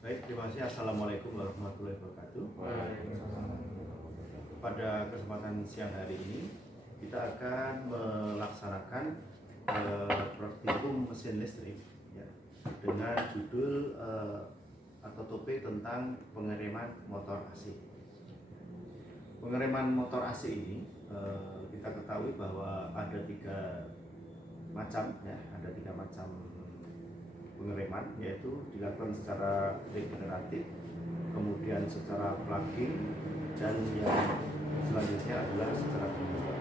Baik, terima kasih. Assalamualaikum warahmatullahi wabarakatuh. Pada kesempatan siang hari ini kita akan melaksanakan praktikum mesin listrik ya, dengan judul atau topik tentang pengereman motor AC. Pengereman motor AC ini kita ketahui bahwa ada tiga macam pengereman, yaitu dilakukan secara regeneratif, kemudian secara plugging, dan yang selanjutnya adalah secara pembuka.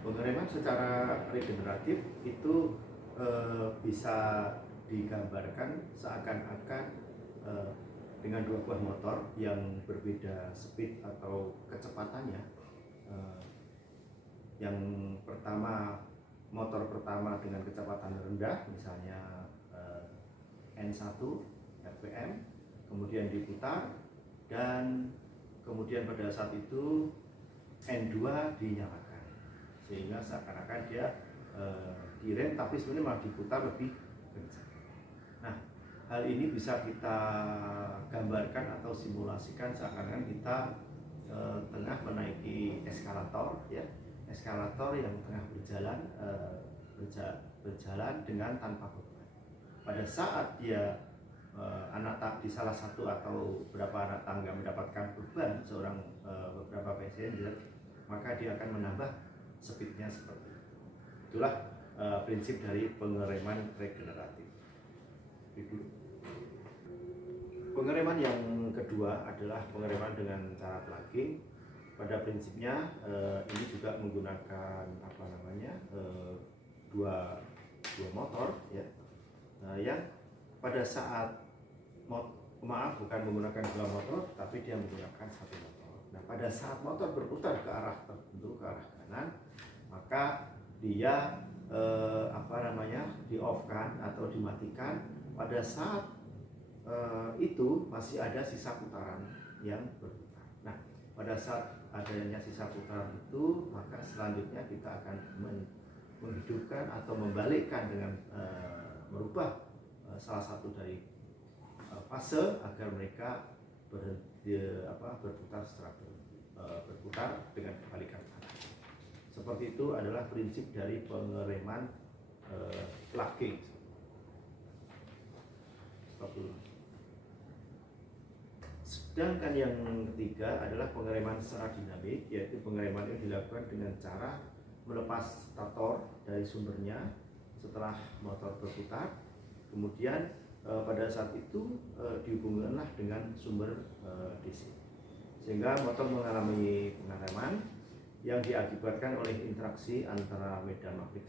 Pengereman secara regeneratif itu bisa digambarkan seakan-akan dengan dua buah motor yang berbeda speed atau kecepatannya. Yang pertama, motor pertama dengan kecepatan rendah, misalnya N1 RPM, kemudian diputar, dan kemudian pada saat itu N2 dinyalakan, sehingga seakan-akan dia direm, tapi sebenarnya malah diputar lebih kencang. Nah, hal ini bisa kita gambarkan atau simulasikan seakan-akan kita tengah menaiki eskalator, ya, eskalator yang tengah berjalan dengan tanpa beban. Pada saat dia di salah satu atau beberapa anak tangga mendapatkan beban beberapa passenger, maka dia akan menambah speednya seperti itu. Itulah prinsip dari pengereman regeneratif. Pengereman yang kedua adalah pengereman dengan cara plugging. Pada prinsipnya ini juga menggunakan dua motor, ya, yang pada saat bukan menggunakan dua motor, tapi dia menggunakan satu motor. Nah, pada saat motor berputar ke arah tertentu, ke arah kanan, maka dia di off-kan atau dimatikan. Pada saat itu masih ada sisa putaran yang berputar. Nah, pada saat adanya sisa putaran itu, maka selanjutnya kita akan menghidupkan atau membalikkan dengan merubah salah satu dari fase agar mereka berputar berputar dengan kebalikan arah. Seperti itu adalah prinsip dari pengereman plugging. Stop dulu. Sedangkan yang ketiga adalah pengereman secara dinamik, yaitu pengereman ini dilakukan dengan cara melepas stator dari sumbernya setelah motor berputar, kemudian pada saat itu dihubungkanlah dengan sumber DC, sehingga motor mengalami pengereman yang diakibatkan oleh interaksi antara medan magnet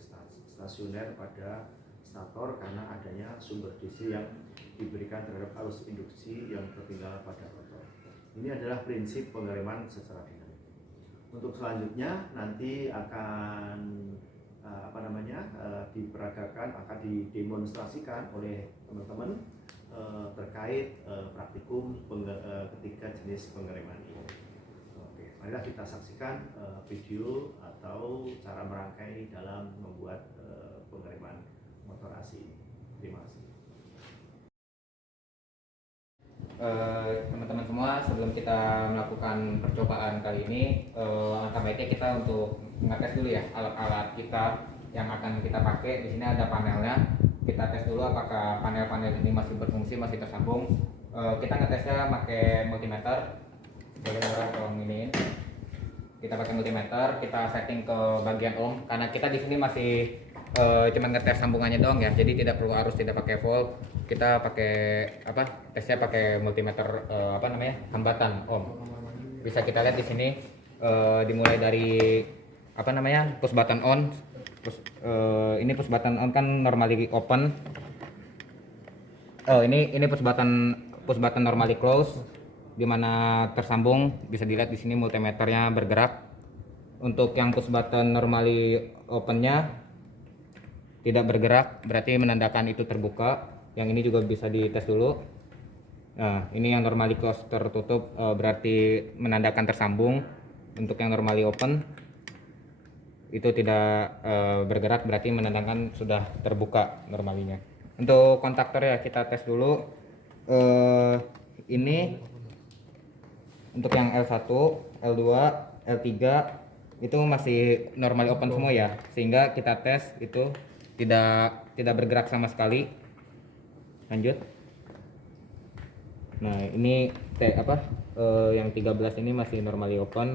stasioner pada stator karena adanya sumber DC yang diberikan terhadap arus induksi yang tertinggal pada rotor. Ini adalah prinsip pengereman secara dinamik. Untuk selanjutnya nanti akan diperagakan, akan didemonstrasikan oleh teman-teman terkait praktikum ketiga jenis pengereman ini. Oke, marilah kita saksikan video atau cara merangkai dalam membuat pengereman motor AC ini. Terima kasih. Teman-teman semua, sebelum kita melakukan percobaan kali ini, langkah baiknya kita untuk ngetes dulu ya alat-alat kita yang akan kita pakai. Di sini ada panelnya. Kita tes dulu apakah panel-panel ini masih berfungsi, masih tersambung. Kita ngetesnya pakai multimeter. Boleh orang tolong iniin. Kita pakai multimeter, kita setting ke bagian ohm karena kita di sini masih cuma ngetes sambungannya doang ya, jadi tidak perlu arus, tidak pakai volt. Kita pakai tesnya pakai multimeter hambatan ohm. Bisa kita lihat di sini dimulai dari push button on. Ini push button on kan normally open. Ini push button normally close, dimana tersambung. Bisa dilihat di sini multimeternya bergerak. Untuk yang push button normally opennya tidak bergerak, berarti menandakan itu terbuka. Yang ini juga bisa dites dulu. Nah, ini yang normally close tertutup, berarti menandakan tersambung. Untuk yang normally open itu tidak bergerak, berarti menandakan sudah terbuka normalinya. Untuk kontaktor ya kita tes dulu. Ini untuk yang L1, L2, L3 itu masih normally open semua ya, sehingga kita tes itu tidak bergerak sama sekali. Lanjut. Nah ini yang 13 ini masih normally open,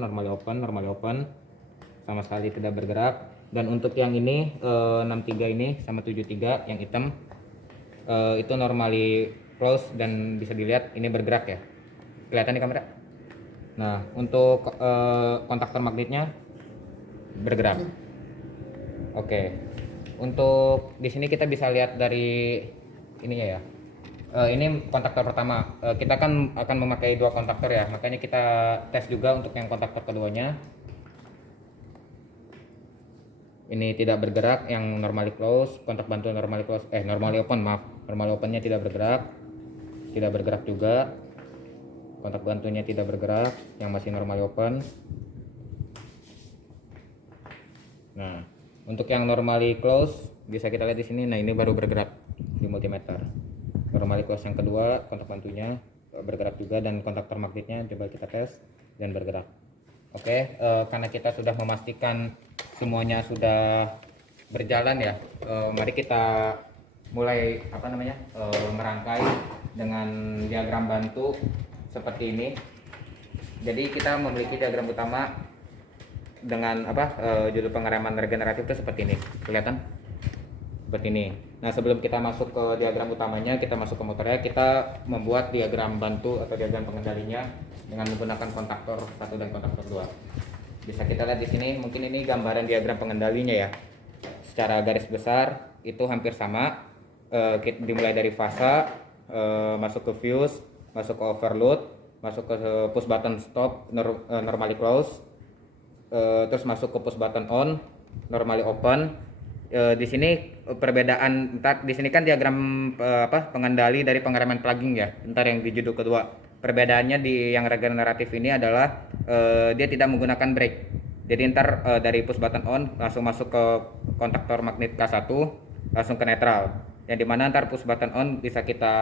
sama sekali tidak bergerak. Dan untuk yang ini 63 ini sama 73 yang hitam itu normally close dan bisa dilihat ini bergerak ya, kelihatan di kamera. Nah untuk kontaktor magnetnya bergerak. Oke. Untuk di sini kita bisa lihat dari ininya ya. Ini kontaktor pertama. Kita kan akan memakai dua kontaktor ya, makanya kita tes juga untuk yang kontaktor keduanya. Ini tidak bergerak, yang normally close, kontak bantu normally close, normally open, maaf, normally opennya tidak bergerak juga. Kontak bantunya tidak bergerak, yang masih normally open. Nah, untuk yang normally close bisa kita lihat di sini. Nah, ini baru bergerak di multimeter. Normally close yang kedua, kontak bantunya bergerak juga, dan kontaktor magnetnya coba kita tes dan bergerak. Oke, karena kita sudah memastikan semuanya sudah berjalan ya, mari kita mulai merangkai dengan diagram bantu seperti ini. Jadi kita memiliki diagram utama dengan judul pengereman regeneratif itu seperti ini, kelihatan seperti ini. Nah sebelum kita masuk ke diagram utamanya, kita masuk ke motornya, kita membuat diagram bantu atau diagram pengendalinya dengan menggunakan kontaktor 1 dan kontaktor 2. Bisa kita lihat di sini, mungkin ini gambaran diagram pengendalinya ya. Secara garis besar itu hampir sama. Dimulai dari fasa, masuk ke fuse, masuk ke overload, masuk ke push button stop, normally close, terus masuk ke push button on, normally open. Di sini perbedaan, di sini kan diagram pengendali dari pengereman plugging ya. Ntar yang di judul kedua, perbedaannya di yang regeneratif ini adalah dia tidak menggunakan brake. Jadi ntar dari push button on langsung masuk ke kontaktor magnet K1, langsung ke netral. Yang dimana ntar push button on bisa kita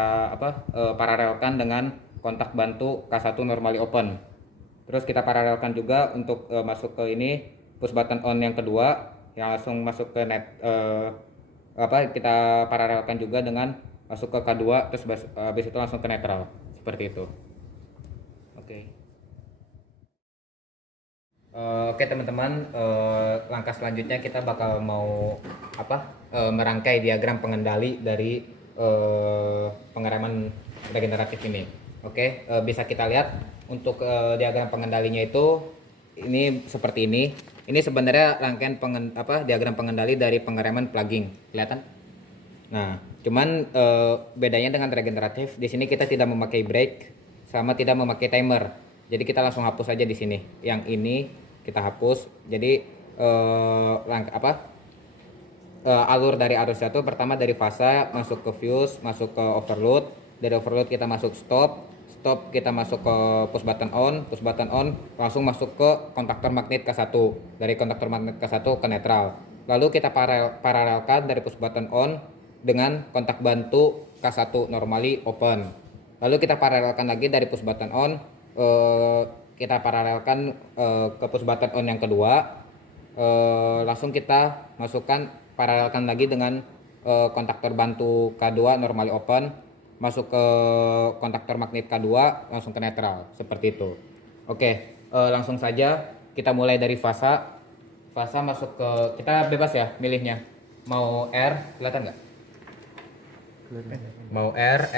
paralelkan dengan kontak bantu K1 normally open. Terus kita paralelkan juga untuk masuk ke ini push button on yang kedua, yang langsung masuk ke kita paralelkan juga dengan masuk ke K2, terus habis itu langsung ke netral seperti itu. Oke teman-teman, langkah selanjutnya kita bakal mau merangkai diagram pengendali dari pengereman regeneratif ini. Oke, bisa kita lihat untuk diagram pengendalinya itu ini seperti ini. Ini sebenarnya rangkaian diagram pengendali dari pengereman plugging, kelihatan? Nah, cuman bedanya dengan regeneratif, di sini kita tidak memakai brake sama tidak memakai timer. Jadi kita langsung hapus aja di sini. Yang ini kita hapus. Jadi alur dari arus satu pertama dari fasa masuk ke fuse, masuk ke overload. Dari overload kita masuk stop kita masuk ke push button on langsung masuk ke kontaktor magnet K1. Dari kontaktor magnet K1 ke netral. Lalu kita paralelkan dari push button on dengan kontak bantu K1 normally open. Lalu kita paralelkan lagi dari push button on, kita paralelkan ke push button on yang kedua. Langsung kita masukkan, paralelkan lagi dengan kontaktor bantu K2 normally open, masuk ke kontaktor magnet K2, langsung ke netral seperti itu. Oke, langsung saja kita mulai dari fasa masuk ke, kita bebas ya milihnya, mau R, kelihatan nggak? Mau R,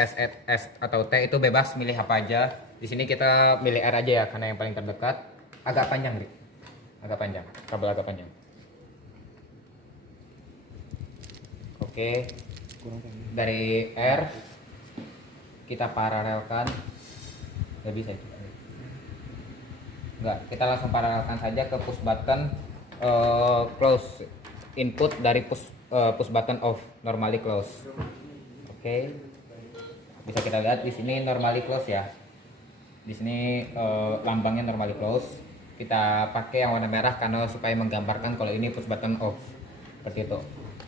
S atau T itu bebas milih apa aja. Di sini kita milih R aja ya karena yang paling terdekat. Agak panjang nih, kabel agak panjang. Oke, dari R kita paralelkan, nggak bisa itu. Enggak, kita langsung paralelkan saja ke push button close, input dari push button off, normally close. Oke, bisa kita lihat di sini normally close ya. Di sini lambangnya normally close. Kita pakai yang warna merah karena supaya menggambarkan kalau ini push button off, seperti itu.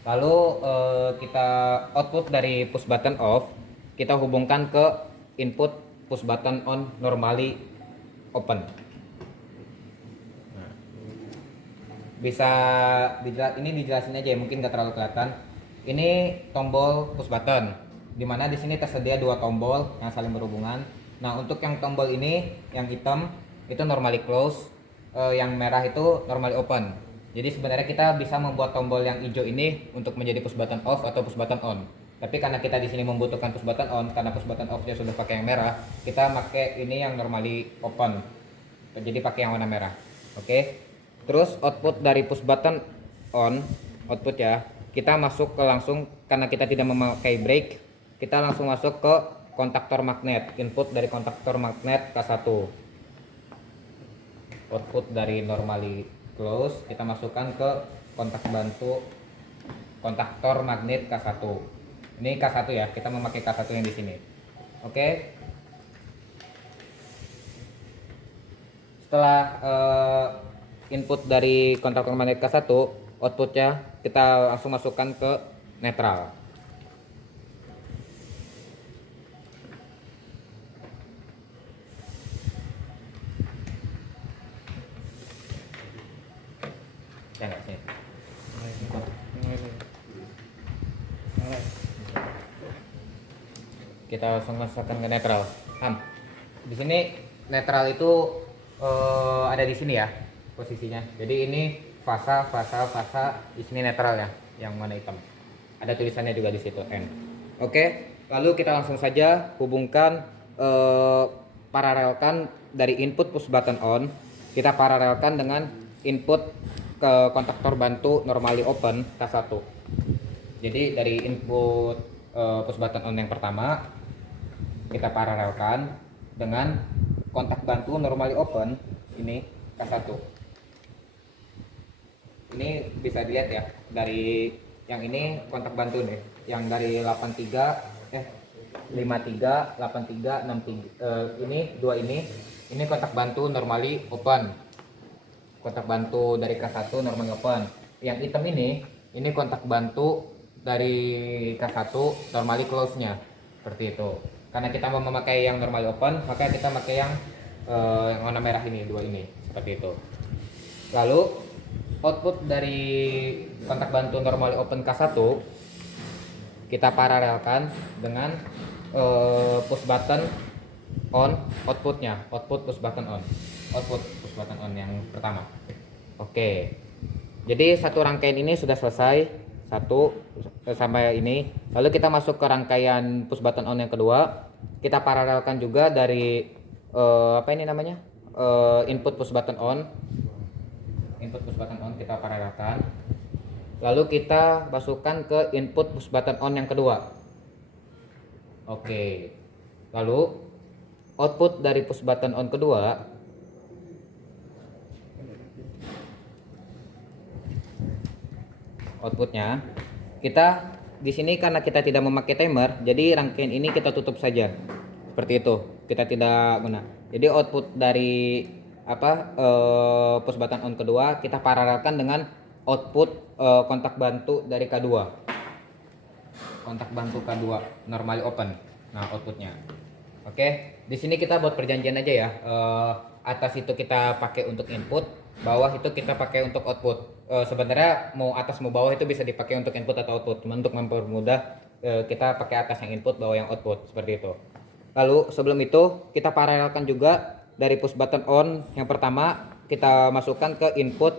Lalu kita output dari push button off kita hubungkan ke input push button on normally open. Nah, bisa ini dijelasin aja ya, mungkin nggak terlalu kelihatan. Ini tombol push button, dimana di sini tersedia dua tombol yang saling berhubungan. Nah, untuk yang tombol ini yang hitam itu normally close, yang merah itu normally open. Jadi sebenarnya kita bisa membuat tombol yang hijau ini untuk menjadi push button off atau push button on. Tapi karena kita di sini membutuhkan push button on, karena push button off dia sudah pakai yang merah, kita pakai ini yang normally open. Jadi pakai yang warna merah. Oke. Terus output dari push button on, output ya, kita masuk ke langsung karena kita tidak memakai break, kita langsung masuk ke kontaktor magnet, input dari kontaktor magnet K1. Output dari normally close kita masukkan ke kontak bantu kontaktor magnet K1. Ini K1 ya, kita memakai K1 yang di sini. Oke. Setelah input dari kontaktor magnet K1, outputnya kita langsung masukkan ke netral. Ya nggak sih? Kita langsung masukkan ke netral. Di sini netral itu ada di sini ya posisinya. Jadi ini fasa, di sini netral ya, yang warna hitam. Ada tulisannya juga di situ N. Oke, lalu kita langsung saja hubungkan paralelkan dari input push button on, kita paralelkan dengan input ke kontaktor bantu normally open K1. Jadi dari input push button on yang pertama kita paralelkan dengan kontak bantu normally open ini K1. Ini bisa dilihat ya, dari yang ini kontak bantu nih, yang dari 53 63 63 ini dua ini kontak bantu normally open. Kontak bantu dari K1 normally open. Yang hitam ini kontak bantu dari K1 normally close-nya. Seperti itu. Karena kita mau memakai yang normally open, maka kita pakai yang warna merah ini, dua ini. Seperti itu. Lalu output dari kontak bantu normally open K1 kita paralelkan dengan push button on outputnya, output push button on, output push button on yang pertama. Oke, jadi satu rangkaian ini sudah selesai, satu sampai ini. Lalu kita masuk ke rangkaian push button on yang kedua, kita paralelkan juga dari apa ini namanya, input push button on, input push button on kita paralelkan. Lalu kita masukkan ke input push button on yang kedua. Oke, lalu output dari push button on kedua outputnya kita di sini karena kita tidak memakai timer, jadi rangkaian ini kita tutup saja seperti itu, kita tidak guna. Jadi output dari push button on kedua kita paralelkan dengan output kontak bantu dari K2, kontak bantu K2 normally open. Nah, outputnya. Oke, di sini kita buat perjanjian aja ya. Atas itu kita pakai untuk input, bawah itu kita pakai untuk output. Sebenarnya mau atas mau bawah itu bisa dipakai untuk input atau output. Cuma untuk mempermudah kita pakai atas yang input, bawah yang output, seperti itu. Lalu sebelum itu kita paralelkan juga dari push button on yang pertama kita masukkan ke input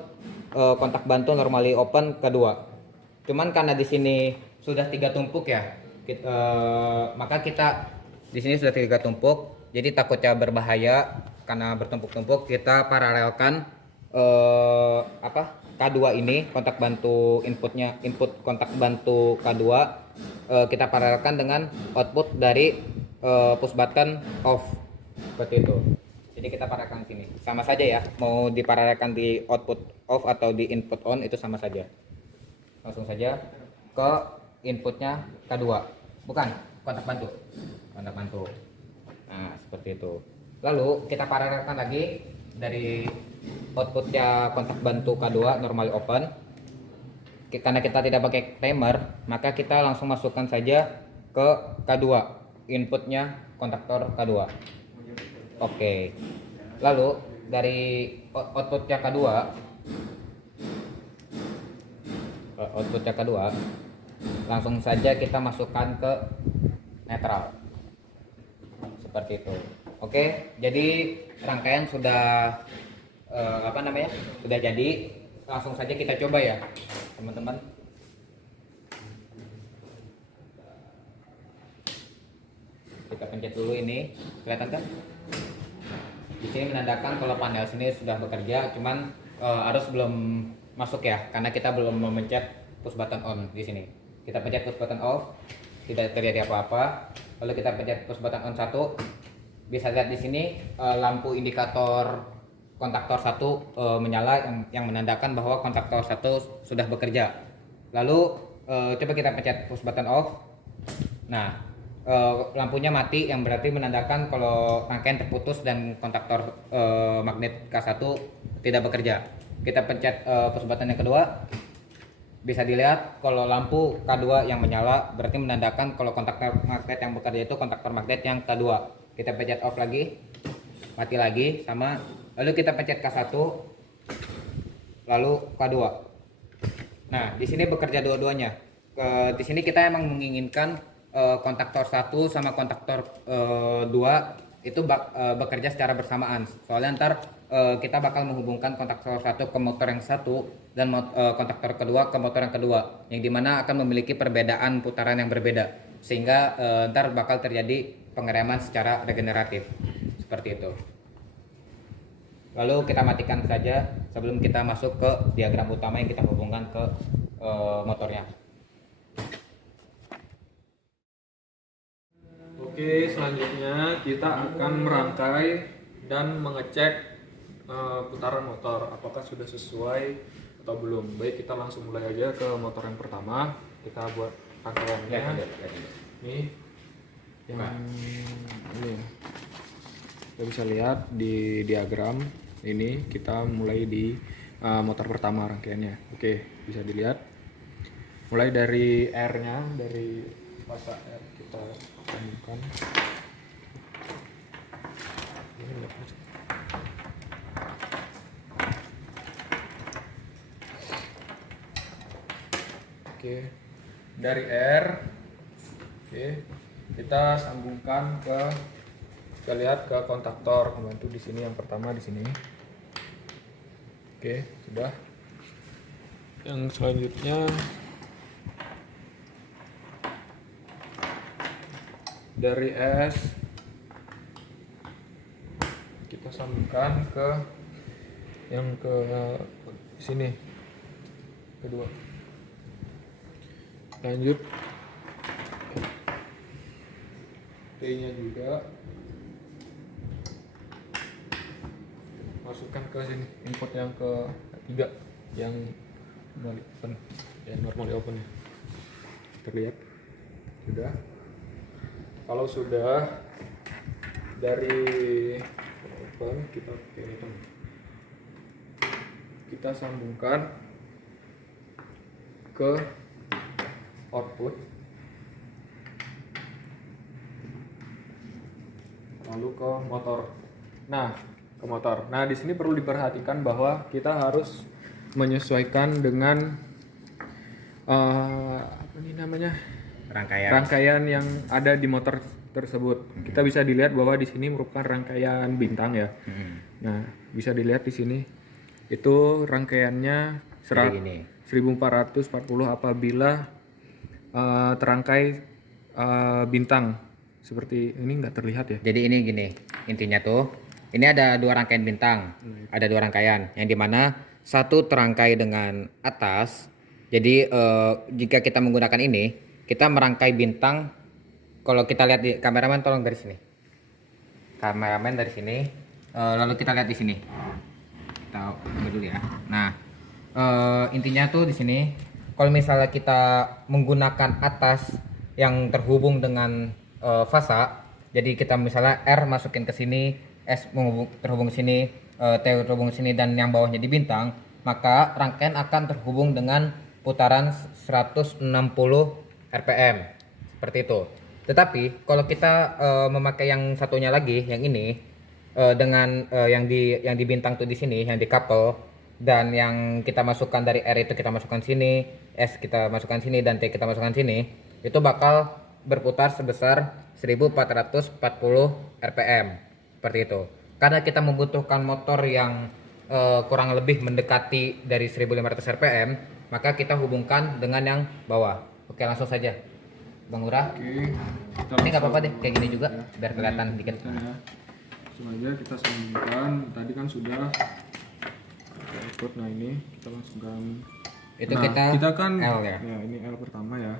kontak bantu normally open kedua. Cuman karena di sini sudah 3 tumpuk ya, maka kita di sini sudah 3 tumpuk, jadi takutnya berbahaya karena bertumpuk-tumpuk. Kita paralelkan K2 ini kontak bantu inputnya, input kontak bantu K2 kita paralelkan dengan output dari push button off, seperti itu. Jadi kita paralelkan sini, sama saja ya, mau diparalelkan di output off atau di input on itu sama saja. Langsung saja ke inputnya K2, bukan kontak bantu, kontak bantu. Nah, seperti itu. Lalu kita paralelkan lagi dari outputnya kontak bantu K2 normally open karena kita tidak pakai timer, maka kita langsung masukkan saja ke K2, inputnya kontaktor K2. Oke, lalu dari outputnya K2 langsung saja kita masukkan ke netral seperti itu. Oke, jadi rangkaian sudah sudah jadi. Langsung saja kita coba ya teman-teman. Kita pencet dulu ini, kelihatan kan? Di sini menandakan kalau panel sini sudah bekerja, cuman arus belum masuk ya, karena kita belum memencet push button on di sini. Kita pencet push button off, tidak terjadi apa-apa. Lalu kita pencet push button on 1, bisa lihat di sini lampu indikator kontaktor 1 menyala yang menandakan bahwa kontaktor 1 sudah bekerja. Lalu coba kita pencet push button off. Nah, lampunya mati, yang berarti menandakan kalau rangkaian terputus dan kontaktor magnet K1 tidak bekerja. Kita pencet push button yang kedua. Bisa dilihat kalau lampu K2 yang menyala, berarti menandakan kalau kontaktor magnet yang bekerja itu kontaktor magnet yang K2. Kita pencet off lagi, mati lagi sama. Lalu kita pencet K1, lalu K2. Nah, di sini bekerja dua-duanya. Di sini kita emang menginginkan kontaktor 1 sama kontaktor 2 itu bekerja secara bersamaan. Soalnya ntar kita bakal menghubungkan kontaktor 1 ke motor yang satu dan kontaktor kedua ke motor yang kedua, yang dimana akan memiliki perbedaan putaran yang berbeda, sehingga ntar bakal terjadi pengereman secara regeneratif seperti itu. Lalu kita matikan saja sebelum kita masuk ke diagram utama yang kita hubungkan ke motornya. Oke, selanjutnya kita akan merangkai dan mengecek putaran motor apakah sudah sesuai atau belum. Baik, kita langsung mulai aja ke motor yang pertama. Kita buat rangkaiannya. Nih, yang ini ya. Kita bisa lihat di diagram ini, kita mulai di motor pertama rangkaiannya. Oke, bisa dilihat mulai dari R-nya, dari fasa R kita sambungkan. Oke, dari R, oke, kita sambungkan ke, kita lihat ke kontaktor pembantu di sini, yang pertama di sini. Oke, sudah. Yang selanjutnya dari S kita sambungkan ke yang ke sini, kedua. Lanjut T-nya juga masukkan ke sini, input yang ke 3 yang normally open, yang normally open ya. Terlihat sudah. Kalau sudah, dari open kita open, kita sambungkan ke output, lalu ke motor. Ke motor. Nah, di sini perlu diperhatikan bahwa kita harus menyesuaikan dengan apa nih namanya? Rangkaian yang ada di motor tersebut. Kita bisa dilihat bahwa di sini merupakan rangkaian bintang ya. Nah, bisa dilihat di sini itu rangkaiannya 1440 apabila terangkai bintang. Seperti ini nggak terlihat ya. Jadi ini gini, intinya tuh ini ada dua rangkaian bintang, ada dua rangkaian yang dimana satu terangkai dengan atas. Jadi jika kita menggunakan ini, kita merangkai bintang. Kalau kita lihat di kameramen, tolong dari sini. Kameramen dari sini, lalu kita lihat di sini. Kita ambil dulu ya. Nah, intinya tuh di sini, kalau misalnya kita menggunakan atas yang terhubung dengan fasa, jadi kita misalnya R masukin ke sini, S terhubung sini, T terhubung sini, dan yang bawahnya di bintang, maka rangkaian akan terhubung dengan putaran 160 rpm seperti itu. Tetapi kalau kita memakai yang satunya lagi, yang ini dengan yang di bintang tuh di sini, yang di couple, dan yang kita masukkan dari R itu kita masukkan sini, S kita masukkan sini, dan T kita masukkan sini, itu bakal berputar sebesar 1440 rpm seperti itu. Karena kita membutuhkan motor yang kurang lebih mendekati dari 1500 rpm, maka kita hubungkan dengan yang bawah. Oke, langsung saja Bang Ura. Oke, Ini nggak apa-apa deh, kayak gini juga biar kelihatan dikit. Ya. Langsung aja kita sambungkan. Tadi kan sudah ikut. Nah ini kita langsungkan. Itu Nah, kita kan L ya. Ya ini L pertama ya.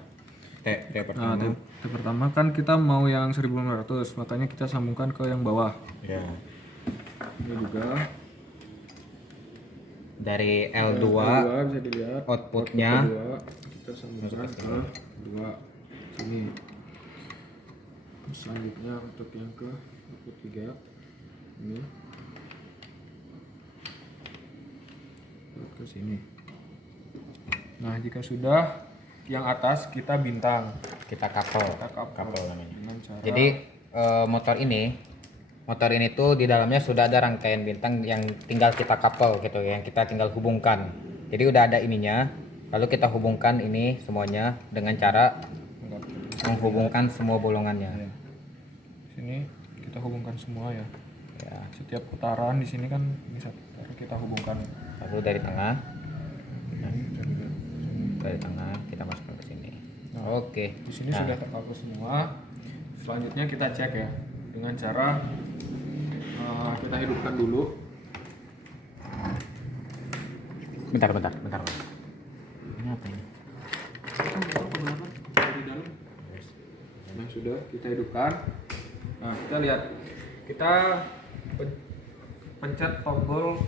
T Nah, pertama. T pertama kan kita mau yang 1500, makanya kita sambungkan ke yang bawah. Ya. Ini juga Dari L2 L2 bisa dilihat outputnya kedua kita sambungkan ke dua sini. Selanjutnya untuk yang ke output 3 ini ke sini. Nah jika sudah yang atas kita bintang, kita couple. kita Couple namanya. dengan cara Jadi motor ini tuh di dalamnya sudah ada rangkaian bintang yang tinggal kita couple gitu, yang kita tinggal hubungkan. Jadi udah ada ininya, lalu kita hubungkan ini semuanya dengan cara menghubungkan semua bolongannya. sini kita hubungkan semua ya. Ya. Setiap putaran di sini kan bisa kita hubungkan. Lalu dari tengah kita masukkan ke sini. Oke. Di sini sudah tercover semua. Selanjutnya kita cek ya dengan cara kita hidupkan dulu. Bentar. Ini apa ini? Dari dalam. Nah sudah kita hidupkan. Nah kita lihat, kita pencet tombol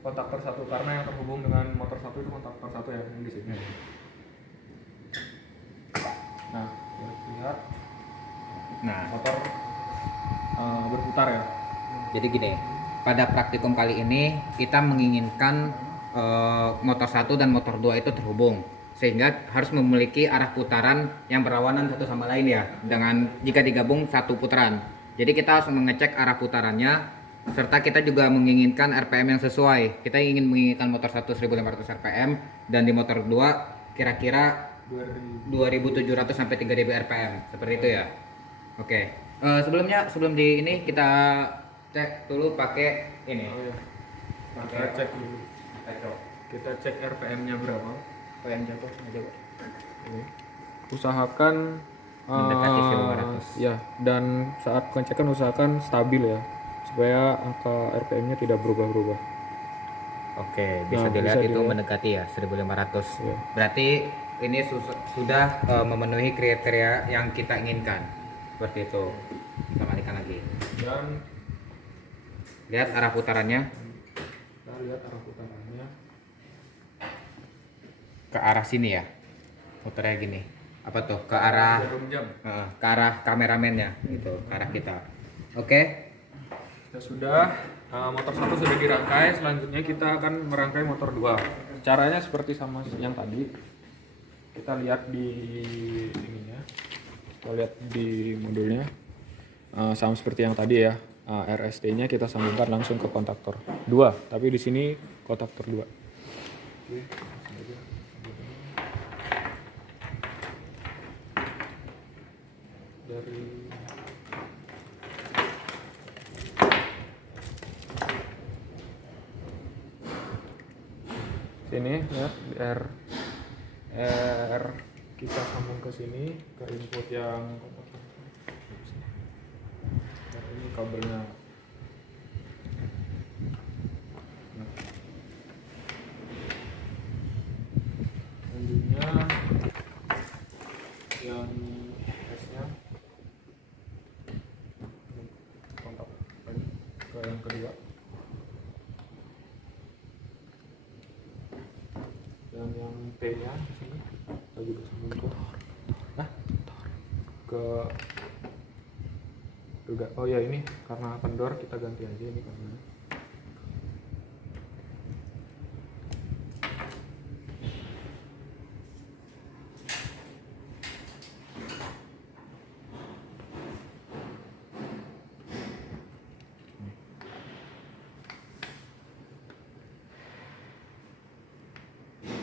kontaktor 1 karena yang terhubung dengan motor 1 itu kontaktor 1 ya, yang di sini. Nah lihat Nah, motor berputar ya. jadi gini, pada praktikum kali ini kita menginginkan motor 1 dan motor 2 itu terhubung, sehingga harus memiliki arah putaran yang berlawanan satu sama lain ya, dengan jika digabung satu putaran. Jadi kita harus mengecek arah putarannya, serta kita juga menginginkan RPM yang sesuai. Kita menginginkan motor 1 1500 RPM dan di motor 2 kira-kira 2700 sampai 3000 RPM, seperti itu ya. Oke. Sebelum di ini kita cek dulu pakai ini. Oh iya. Kita cek dulu. Kita cek RPM-nya berapa. Oh yang jago, jago. Usahakan Mendekati 1500. ya, dan saat pengecekan usahakan stabil ya, supaya angka RPM-nya tidak berubah-ubah. Oke, bisa Nah, dilihat bisa itu dilihat. mendekati ya 1500. Iya. Berarti ini sudah memenuhi kriteria yang kita inginkan. Seperti itu. Kita matikan lagi. Dan Lihat arah putarannya kita lihat arah putarannya. ke arah sini ya. Putarnya gini. Apa tuh? Ke arah Jarum jam. ke arah kameramennya gitu, ke arah kita. Oke. Ya sudah, motor 1 sudah dirangkai. Selanjutnya kita akan merangkai motor 2. Caranya seperti sama yang tadi. Kita lihat di ininya. Kita lihat di modulnya. Sama seperti yang tadi ya. RST-nya kita sambungkan langsung ke kontaktor 2, tapi di sini kontaktor 2. Oke, langsung aja. Dari sini ya, R kita sambung ke sini, ke input yang ini kabelnya. Nah. Selanjutnya yang S-nya kontak lagi ke yang kedua. Dan yang T-nya di sini kita juga sambung ke juga. Oh ya, ini karena kendor kita ganti aja ini karena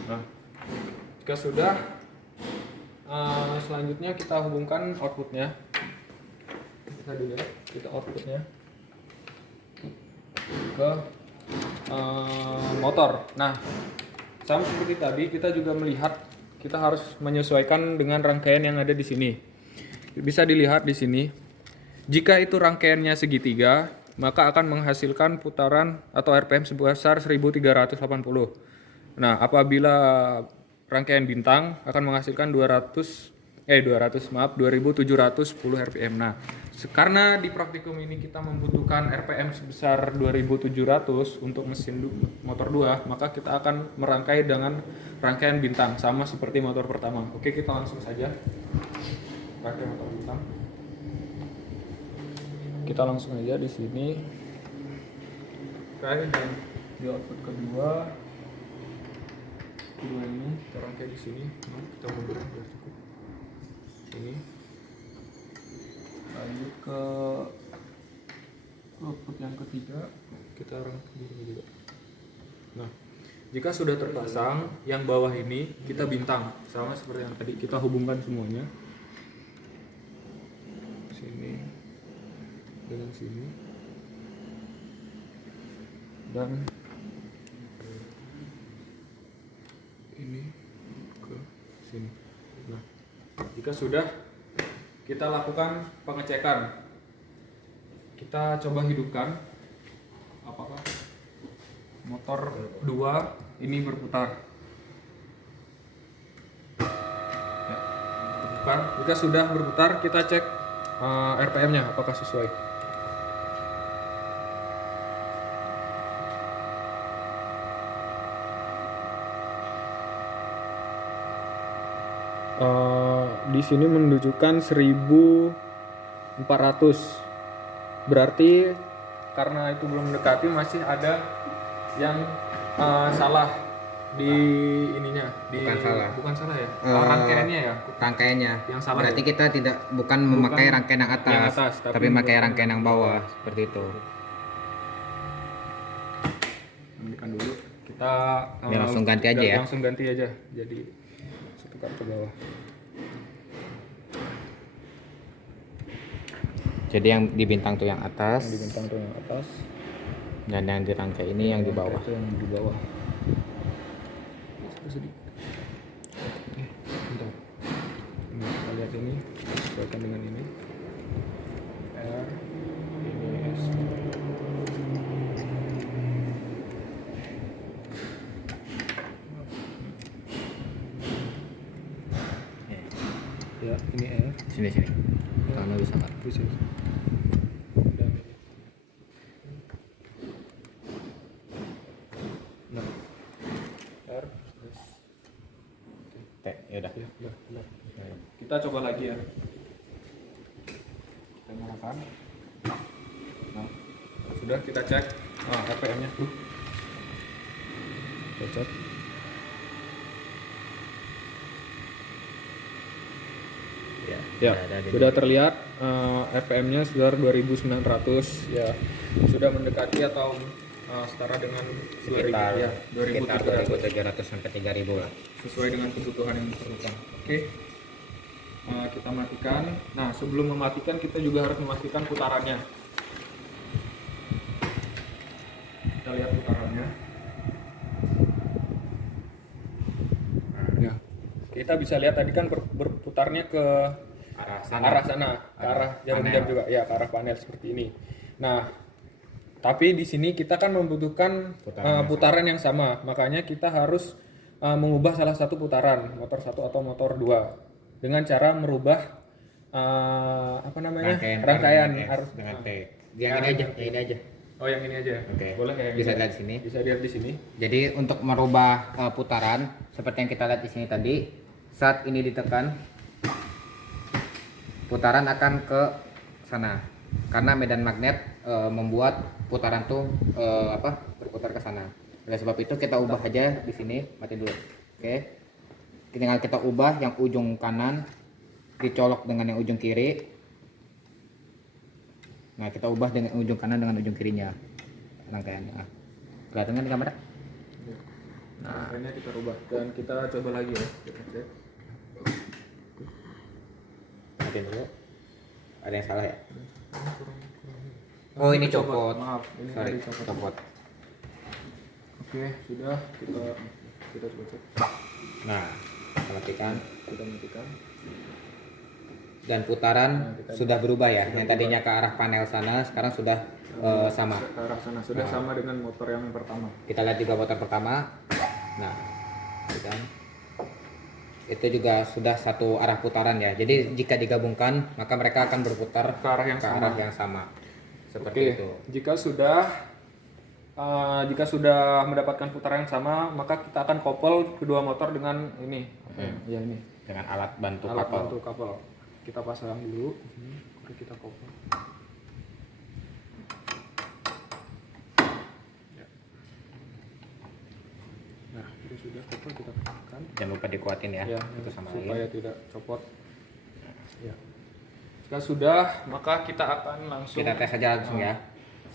Nah, jika sudah, selanjutnya kita hubungkan outputnya. Bisa dilihat kita outputnya ke motor. Nah, sama seperti tadi kita juga melihat kita harus menyesuaikan dengan rangkaian yang ada di sini. Bisa dilihat di sini. Jika itu rangkaiannya segitiga, maka akan menghasilkan putaran atau RPM sebesar 1380. Nah, apabila rangkaian bintang akan menghasilkan 2710 RPM. Nah, karena di praktikum ini kita membutuhkan RPM sebesar 2700 untuk mesin motor 2, maka kita akan merangkai dengan rangkaian bintang sama seperti motor pertama. Oke, kita langsung saja rangkai motor bintang. Kita langsung aja di sini. Oke, dan di output kedua ini kita rangkai di sini. Nah, kita mundur biar cukup. Ini lanjut ke output yang ketiga, kita rangkai di sini juga. Nah, jika sudah terpasang, yang bawah ini kita bintang sama seperti yang tadi, kita hubungkan semuanya. Sini dengan sini dan ini ke sini. Nah, jika sudah, kita lakukan pengecekan. Kita coba hidupkan apakah motor 2 ini berputar. Ya, berputar. Jika sudah berputar, kita cek RPM-nya apakah sesuai. Di sini menunjukkan 1400. Berarti karena itu belum mendekati, masih ada yang salah di ininya. Bukan salah ya. Rangkaiannya ya. Rangkaiannya. Yang salah. Berarti kita bukan memakai rangkaian yang atas, tapi memakai rangkaian yang bawah seperti itu. Ambilkan dulu. Kita langsung ganti aja ya. Langsung ganti aja. Jadi tukar ke bawah. Jadi yang di bintang tuh yang atas. Yang di bintang tuh yang atas. Dan yang dirangkai ini yang di bawah. Itu yang di bawah. Sedikit. Bentar. Ini kita lihat ini, sesuaikan dengan ini. R, ini S. Ya, ini R. Sini. Karena bisa nggak? Bisa. Dan ini. Nah, R, S. T, yaudah. Ya, udah. Kita coba lagi ya. Kita nyalakan. Nah, sudah kita cek RPM-nya tuh. Kita cek. Ya, sudah terlihat RPM-nya sekitar 2900 ya. Sudah mendekati atau setara dengan Sekitar 2300 sampai 3000 lah. sesuai dengan kebutuhan yang diperlukan. Oke. Kita matikan. Nah, sebelum mematikan kita juga harus memastikan putarannya. Kita lihat putarannya. Ya. Kita bisa lihat tadi kan berputarnya ke arah sana, ke arah jarum jam juga, ya, ke arah panel seperti ini. Nah, tapi di sini kita kan membutuhkan putaran yang sama, makanya kita harus mengubah salah satu putaran, motor 1 atau motor 2 dengan cara merubah rangkaian harus dengan T. Yang ini aja. Oh, yang ini aja. Oke. Boleh ya. Bisa lihat di sini. Bisa lihat di sini. Jadi untuk merubah putaran seperti yang kita lihat di sini tadi, saat ini ditekan, putaran akan ke sana. Karena medan magnet membuat putaran tuh berputar ke sana. Oleh sebab itu kita ubah aja di sini, mati dulu. Oke. Tinggal kita ubah yang ujung kanan dicolok dengan yang ujung kiri. Nah, kita ubah dengan ujung kanan dengan ujung kirinya rangkaiannya. Kelihatan kan di kamera? Nah, rangkaiannya kita rubah dan kita coba lagi ya, kita cek. Nanti dulu. Ada yang salah ya? Oh, ini copot. Maaf, ini Sorry, tadi copot. copot. Oke, sudah kita coba cek. Nah, kita matikan. Kita matikan. Dan putaran sudah berubah ya. Yang tadinya ke arah panel sana, sekarang sudah sama. Ke arah sana sudah sama dengan motor yang pertama. Kita lihat juga motor pertama. Nah, gitu kan. Itu juga sudah satu arah putaran ya. Jadi jika digabungkan, maka mereka akan berputar Ke arah yang sama. yang sama. Seperti Oke, itu. jika sudah mendapatkan putaran yang sama, maka kita akan couple kedua motor dengan ini. Ya ini. Dengan alat bantu Alat couple. bantu couple. Kita pasang dulu. Oke, kita couple. Ya. Nah, ini sudah couple, kita tekan. Jangan lupa dikuatin ya. Ya, Itu sama supaya lain. tidak copot. Ya. Jika sudah, maka kita akan langsung Kita tes saja langsung ya.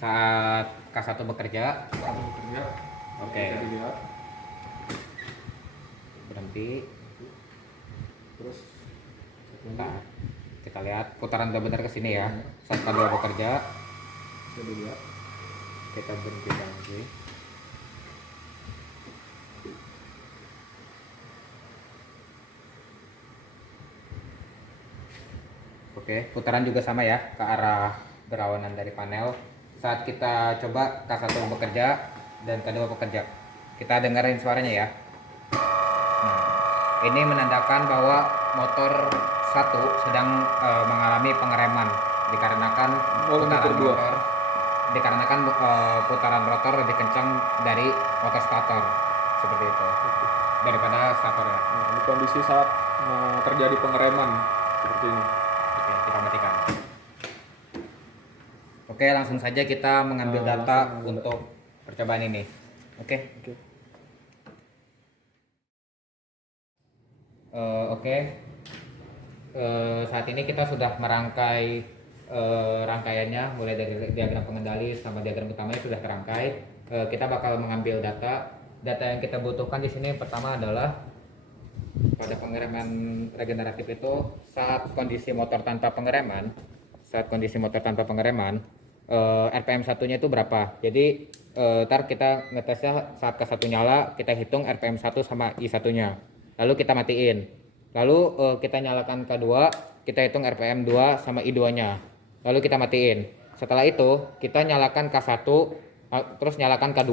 Saat K1 bekerja, bekerja. Oke. Bisa dilihat. berhenti. Terus Nah, kita lihat putaran benar-benar ke sini ya. Saat K2 bekerja, bisa dilihat. kita berhenti lagi. Oke, putaran juga sama ya, ke arah berlawanan dari panel. Saat kita coba K1 bekerja dan K2 bekerja, kita dengerin suaranya ya. Nah, ini menandakan bahwa motor 1 sedang mengalami pengereman dikarenakan putaran motor 2. motor dikarenakan putaran rotor lebih kencang dari motor stator, seperti itu, daripada stator ya. Nah, ini kondisi saat terjadi pengereman seperti ini. Oke, kita matikan. Oke, langsung saja kita mengambil Nah, data langsung mengambil untuk percobaan ini. Oke. Oke. Oke. Saat ini kita sudah merangkai rangkaiannya, mulai dari diagram pengendali sama diagram utamanya sudah terangkai. Kita bakal mengambil data. Data yang kita butuhkan di sini pertama adalah pada pengereman regeneratif itu saat kondisi motor tanpa pengereman, RPM satunya itu berapa. Jadi ntar kita ngetesnya saat ke satu nyala, kita hitung RPM 1 sama I satunya, lalu kita matiin, lalu kita nyalakan K2, kita hitung RPM 2 sama I 2 nya, lalu kita matiin. Setelah itu kita nyalakan K1, terus nyalakan K2,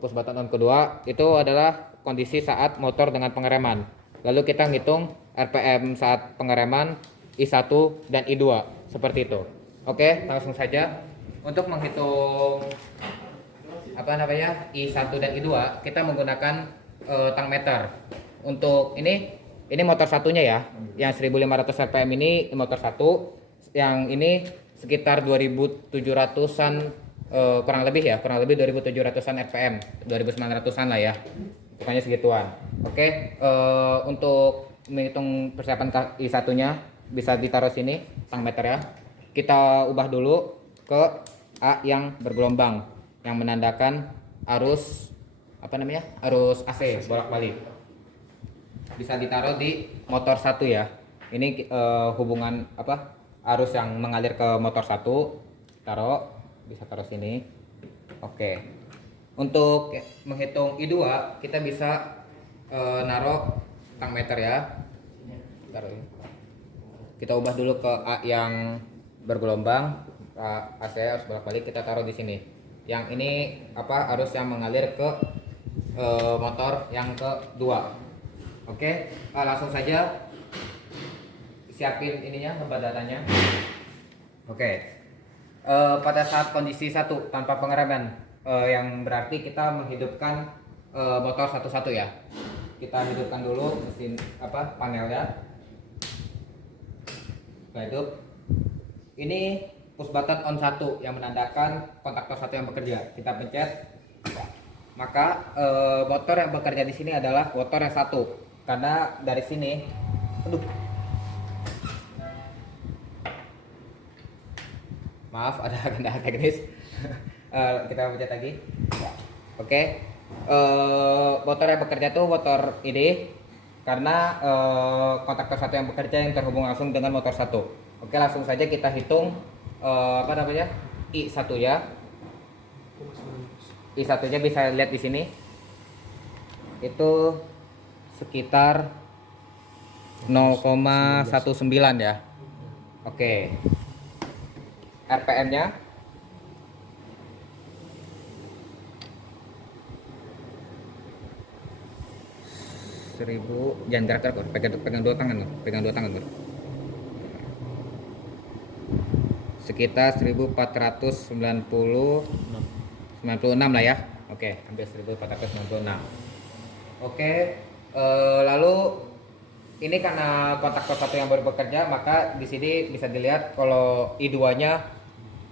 push button on kedua. Itu adalah kondisi saat motor dengan pengereman. Lalu kita ngitung RPM saat pengereman, I1 dan I2, seperti itu. Oke, langsung saja. Untuk menghitung I1 dan I2, kita menggunakan tang meter. Untuk ini motor satunya ya, yang 1500 rpm ini motor satu, yang ini sekitar 2700-an, kurang lebih 2700-an rpm, 2900-an lah ya, pokoknya segituan. Oke, untuk menghitung persiapan I satunya bisa ditaruh sini tang meter ya. Kita ubah dulu ke A yang bergelombang, yang menandakan arus arus AC bolak-balik. Bisa ditaruh di motor satu ya. Ini hubungan arus yang mengalir ke motor satu. Bisa taruh sini. Oke. Untuk menghitung I2 kita bisa naruh tang meter ya. Taruh ini. Kita ubah dulu ke A yang bergelombang, AC arus bolak-balik, kita taruh di sini. Yang ini arus yang mengalir ke motor yang kedua. Oke, langsung saja siapin ininya, tempat datanya. Oke. Pada saat kondisi 1 tanpa pengereman, yang berarti kita menghidupkan motor satu-satu ya. Kita hidupkan dulu mesin panelnya. Setelah itu ini push button on 1 yang menandakan kontaktor 1 yang bekerja. Kita pencet, maka motor yang bekerja di sini adalah motor yang 1. Karena dari sini, maaf ada kendala teknis. Kita pencet lagi. Oke, motor yang bekerja itu motor ini karena kontaktor satu yang bekerja yang terhubung langsung dengan motor satu. Oke, langsung saja kita hitung I1 ya. I1 nya bisa lihat di sini. Itu sekitar 0,19 ya. Oke. RPM-nya jangan gerak-gerak, pegang dua tangan Bro. Sekitar 1496 lah ya. Oke, hampir 1496. Oke, lalu ini karena kontaktor satu yang baru bekerja, maka di sini bisa dilihat kalau I2-nya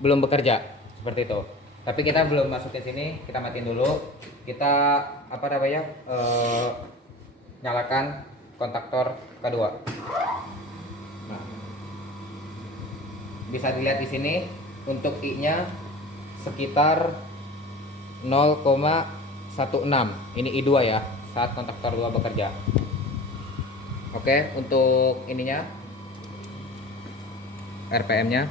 belum bekerja seperti itu. Tapi kita belum masukin sini, kita matiin dulu. Kita nyalakan kontaktor kedua. Nah, bisa dilihat di sini untuk I-nya sekitar 0,16. Ini I2 ya, saat kontaktor 2 bekerja. Oke, untuk ininya RPM-nya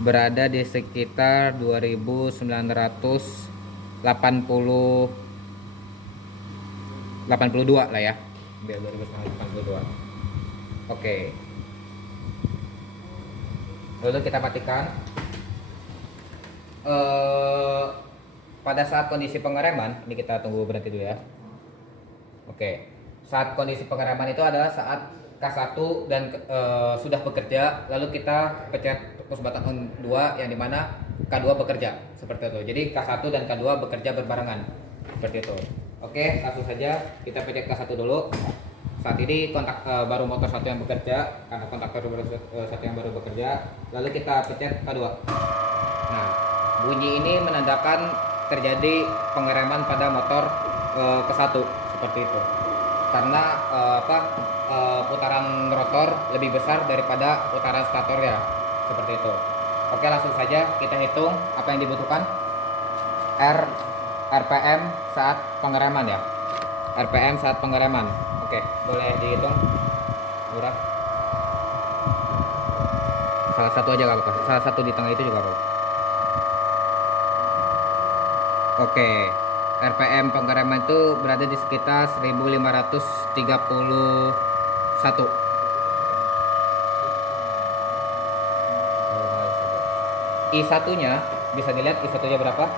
berada di sekitar 2982 lah ya. Biar 2982. Oke. Lalu kita matikan. Pada saat kondisi pengereman, ini kita tunggu berhenti dulu ya. Oke. Saat kondisi pengereman itu adalah saat K1 dan sudah bekerja, lalu kita pencet push button on 2 yang dimana K2 bekerja seperti itu. Jadi K1 dan K2 bekerja berbarengan seperti itu. Oke, langsung saja kita pencet K1 dulu. Saat ini baru motor satu yang bekerja, karena kontaktor satu yang baru bekerja. Lalu kita pencet K2. Nah, bunyi ini menandakan terjadi pengereman pada motor K1 seperti itu. Karena putaran rotor lebih besar daripada putaran statornya seperti itu. Oke, langsung saja kita hitung apa yang dibutuhkan. RPM saat pengereman ya. RPM saat pengereman. Oke, boleh dihitung murah. Salah satu aja gak apa-apa. Salah satu di tengah itu juga apa-apa. Oke, RPM pengereman itu berada di sekitar 1531. I1-nya bisa dilihat I1-nya berapa?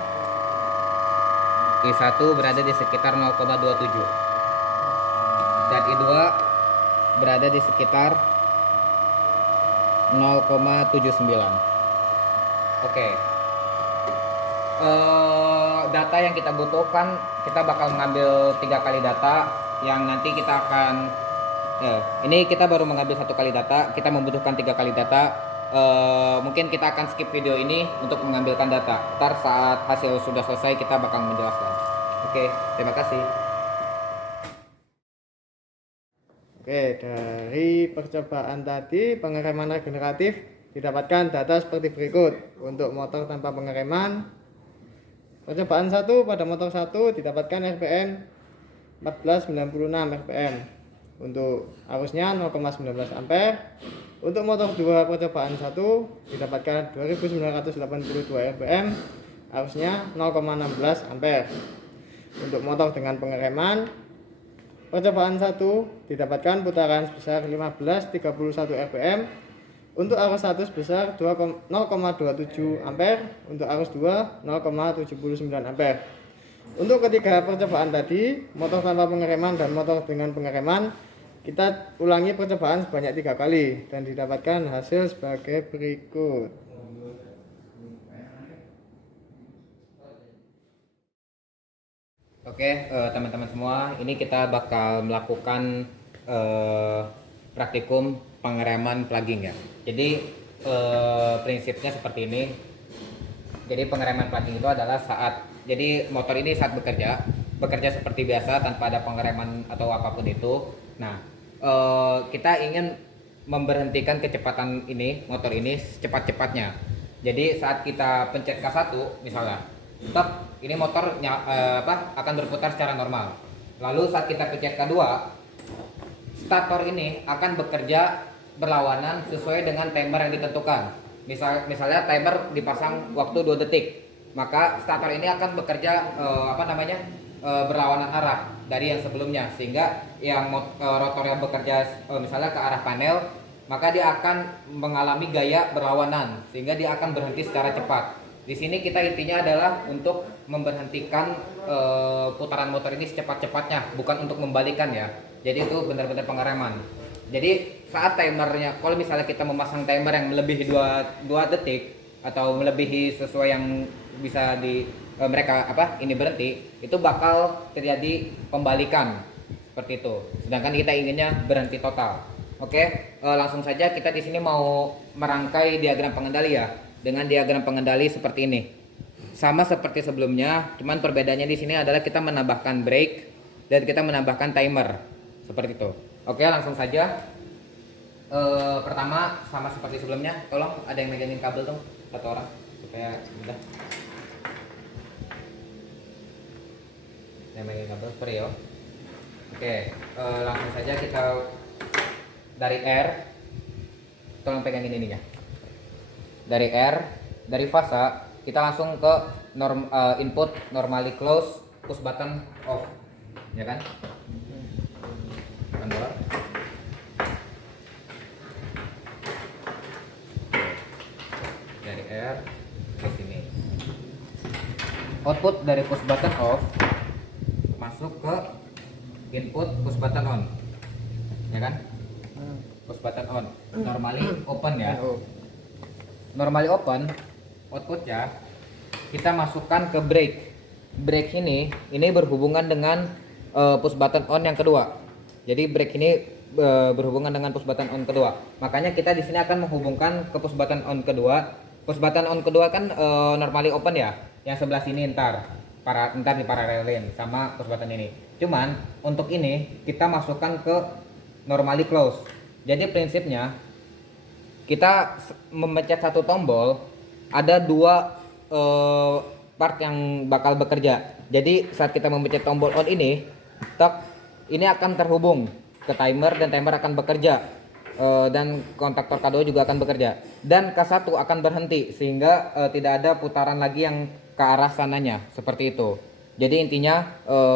I1 berada di sekitar 0,27. Dan I2 berada di sekitar 0,79. Oke. Data yang kita butuhkan, kita bakal mengambil 3 kali data yang nanti kita akan ini kita baru mengambil 1 kali data, kita membutuhkan 3 kali data. Mungkin kita akan skip video ini untuk mengambilkan data. Ntar saat hasil sudah selesai kita bakal menjelaskan. Oke, terima kasih. Oke, dari percobaan tadi pengereman regeneratif didapatkan data seperti berikut. Untuk motor tanpa pengereman, percobaan 1 pada motor 1 didapatkan RPM 1496 RPM. Untuk arusnya 0,19 ampere. Untuk motor 2 percobaan 1 didapatkan 2982 RPM, arusnya 0,16 ampere. Untuk motor dengan pengereman, percobaan 1 didapatkan putaran sebesar 1531 RPM. Untuk arus 1 sebesar 0,27 ampere, untuk arus 2 0,79 ampere. Untuk ketiga percobaan tadi, motor tanpa pengereman dan motor dengan pengereman, kita ulangi percobaan sebanyak 3 kali dan didapatkan hasil sebagai berikut. Oke, teman-teman semua, ini kita bakal melakukan praktikum pengereman plugging ya. Jadi prinsipnya seperti ini. Jadi pengereman plugging itu adalah jadi motor ini saat bekerja seperti biasa tanpa ada pengereman atau apapun itu. Nah, kita ingin memberhentikan kecepatan motor ini secepat-cepatnya. Jadi saat kita pencet K1 misalnya, tetap ini motor akan berputar secara normal. Lalu saat kita pencet K2, stator ini akan bekerja berlawanan sesuai dengan timer yang ditentukan. Misalnya timer dipasang waktu 2 detik, maka stator ini akan bekerja berlawanan arah dari yang sebelumnya, sehingga yang rotor yang bekerja misalnya ke arah panel, maka dia akan mengalami gaya berlawanan sehingga dia akan berhenti secara cepat. Di sini kita intinya adalah untuk memberhentikan putaran motor ini secepat-cepatnya, bukan untuk membalikan ya. Jadi itu benar-benar pengereman. Jadi saat timernya, kalau misalnya kita memasang timer yang melebihi 2 detik atau melebihi sesuai yang bisa ini berhenti, itu bakal terjadi pembalikan seperti itu. Sedangkan kita inginnya berhenti total. Oke, langsung saja kita di sini mau merangkai diagram pengendali ya, dengan diagram pengendali seperti ini. Sama seperti sebelumnya, cuman perbedaannya di sini adalah kita menambahkan brake dan kita menambahkan timer seperti itu. Oke, langsung saja. Pertama sama seperti sebelumnya, tolong ada yang megangin kabel tuh satu orang supaya mudah. Yang megangin kabel free ya. Oke, langsung saja kita dari R, tolong pegangin ininya. Dari R, dari fasa kita langsung ke input normally close, push button off, ya kan? Kendor. Dari R ke sini. Output dari push button off masuk ke input push button on, ya kan? Push button on. Normally open ya. Normally open, outputnya kita masukkan ke brake. Brake ini berhubungan dengan push button on yang kedua. Jadi brake ini berhubungan dengan push button on kedua. Makanya kita di sini akan menghubungkan ke push button on kedua. Push button on kedua kan normally open ya. Yang sebelah sini ntar di paralelin sama push button ini. Cuman untuk ini kita masukkan ke normally close. Jadi prinsipnya kita memencet satu tombol, ada 2 part yang bakal bekerja. Jadi saat kita memencet tombol on ini, ini akan terhubung ke timer dan timer akan bekerja, dan kontaktor K2 juga akan bekerja, dan K1 akan berhenti sehingga tidak ada putaran lagi yang ke arah sananya seperti itu. Jadi intinya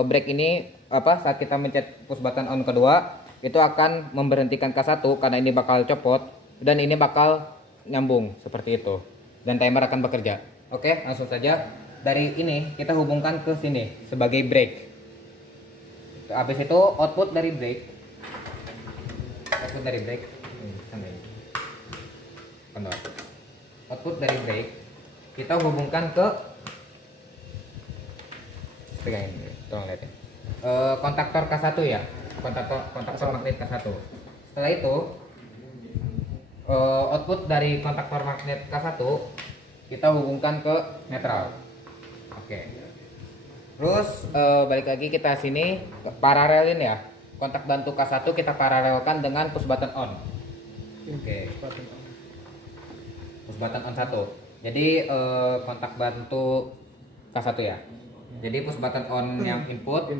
brake ini saat kita mencet push button on kedua itu akan memberhentikan K1 karena ini bakal copot dan ini bakal nyambung seperti itu, dan timer akan bekerja. Oke, langsung saja dari ini kita hubungkan ke sini sebagai brake. Habis itu output dari brake kita hubungkan ke tolong lihat ya, kontaktor K1 ya, kontaktor magnet K1. Setelah itu output dari kontaktor magnet K1 kita hubungkan ke netral. Oke. Terus balik lagi kita sini paralelin ya. Kontak bantu K1 kita paralelkan dengan push button on. Oke. Push button on 1. Jadi kontak bantu K1 ya. Jadi push button on yang input,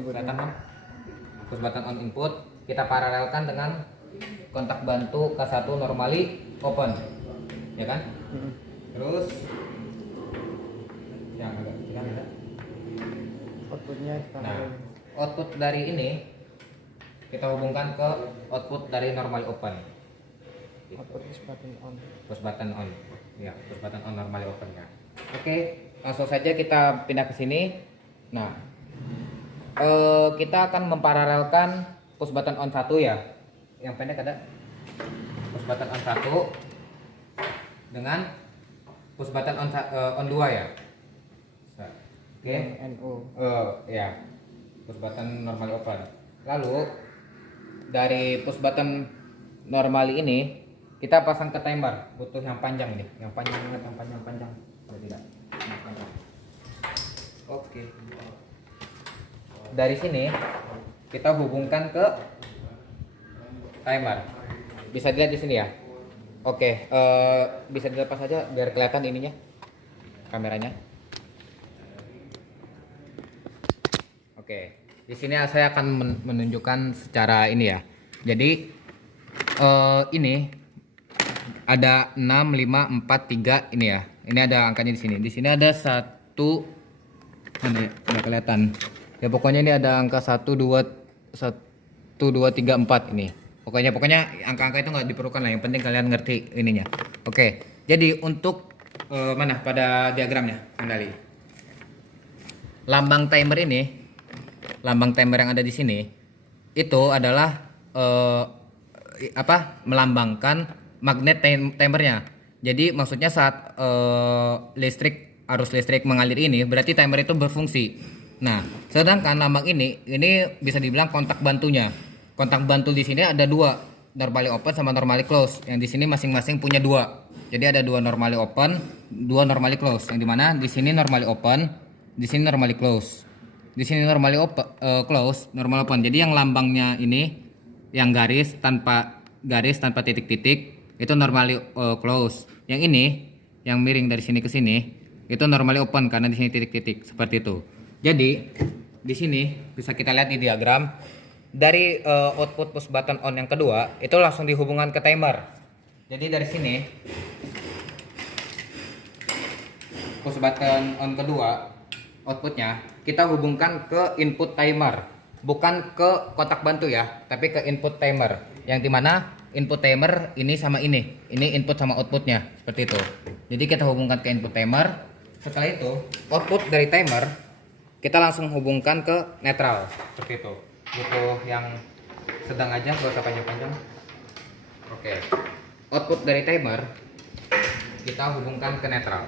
push button on input kita paralelkan dengan kontak bantu K1 normally open. Ya kan? Terus yang agak kecil ada. Outputnya Nah, output dari ini kita hubungkan ke output dari normal open. output push button on. Push button on. Ya, push button on normal open ya. Oke, langsung saja kita pindah ke sini. Nah, kita akan memparalelkan push button on 1 ya. Yang pendek ada push button on 1 dengan push button on 2 ya. Oke. NO. Ya. Push button normal open. Lalu dari push button normal ini kita pasang ke timer, butuh yang panjang nih, yang panjang. Atau tidak? Yang panjang. Oke. Dari sini kita hubungkan ke timer. Bisa dilihat di sini ya. Oke, bisa dilepas aja biar kelihatan ininya, kameranya. Oke, di sini saya akan menunjukkan secara ini ya. Jadi ini ada 6, 5, 4, 3 ini ya. Ini ada angkanya di sini. Di sini ada 1, mana ya? Nggak kelihatan. Ya pokoknya ini ada angka 1, 2, 3, 4 ini. Pokoknya angka-angka itu nggak diperlukan lah. Yang penting kalian ngerti ininya. Oke. Jadi untuk mana pada diagramnya, kendali. Lambang timer ini, lambang timer yang ada di sini itu adalah melambangkan magnet timernya. Jadi maksudnya saat arus listrik mengalir ini berarti timer itu berfungsi. Nah, sedangkan lambang ini bisa dibilang kontak bantunya. Kontak bantu di sini ada 2, normally open sama normally close. Yang di sini masing-masing punya 2. Jadi ada 2 normally open, 2 normally close. Yang dimana di sini normally open, di sini normally close. Di sini normally open, close, normal open. Jadi yang lambangnya ini, yang garis tanpa titik-titik itu normally close. Yang ini, yang miring dari sini ke sini itu normally open karena di sini titik-titik seperti itu. Jadi di sini bisa kita lihat di diagram dari output push button on yang kedua itu langsung dihubungkan ke timer. Jadi dari sini push button on kedua outputnya kita hubungkan ke input timer, bukan ke kotak bantu ya, tapi ke input timer. Yang dimana input timer ini sama ini input sama outputnya seperti itu. Jadi kita hubungkan ke input timer. Setelah itu output dari timer kita langsung hubungkan ke netral seperti itu. Butuh yang sedang aja, gak usah panjang-panjang. Oke. Output dari timer kita hubungkan ke netral.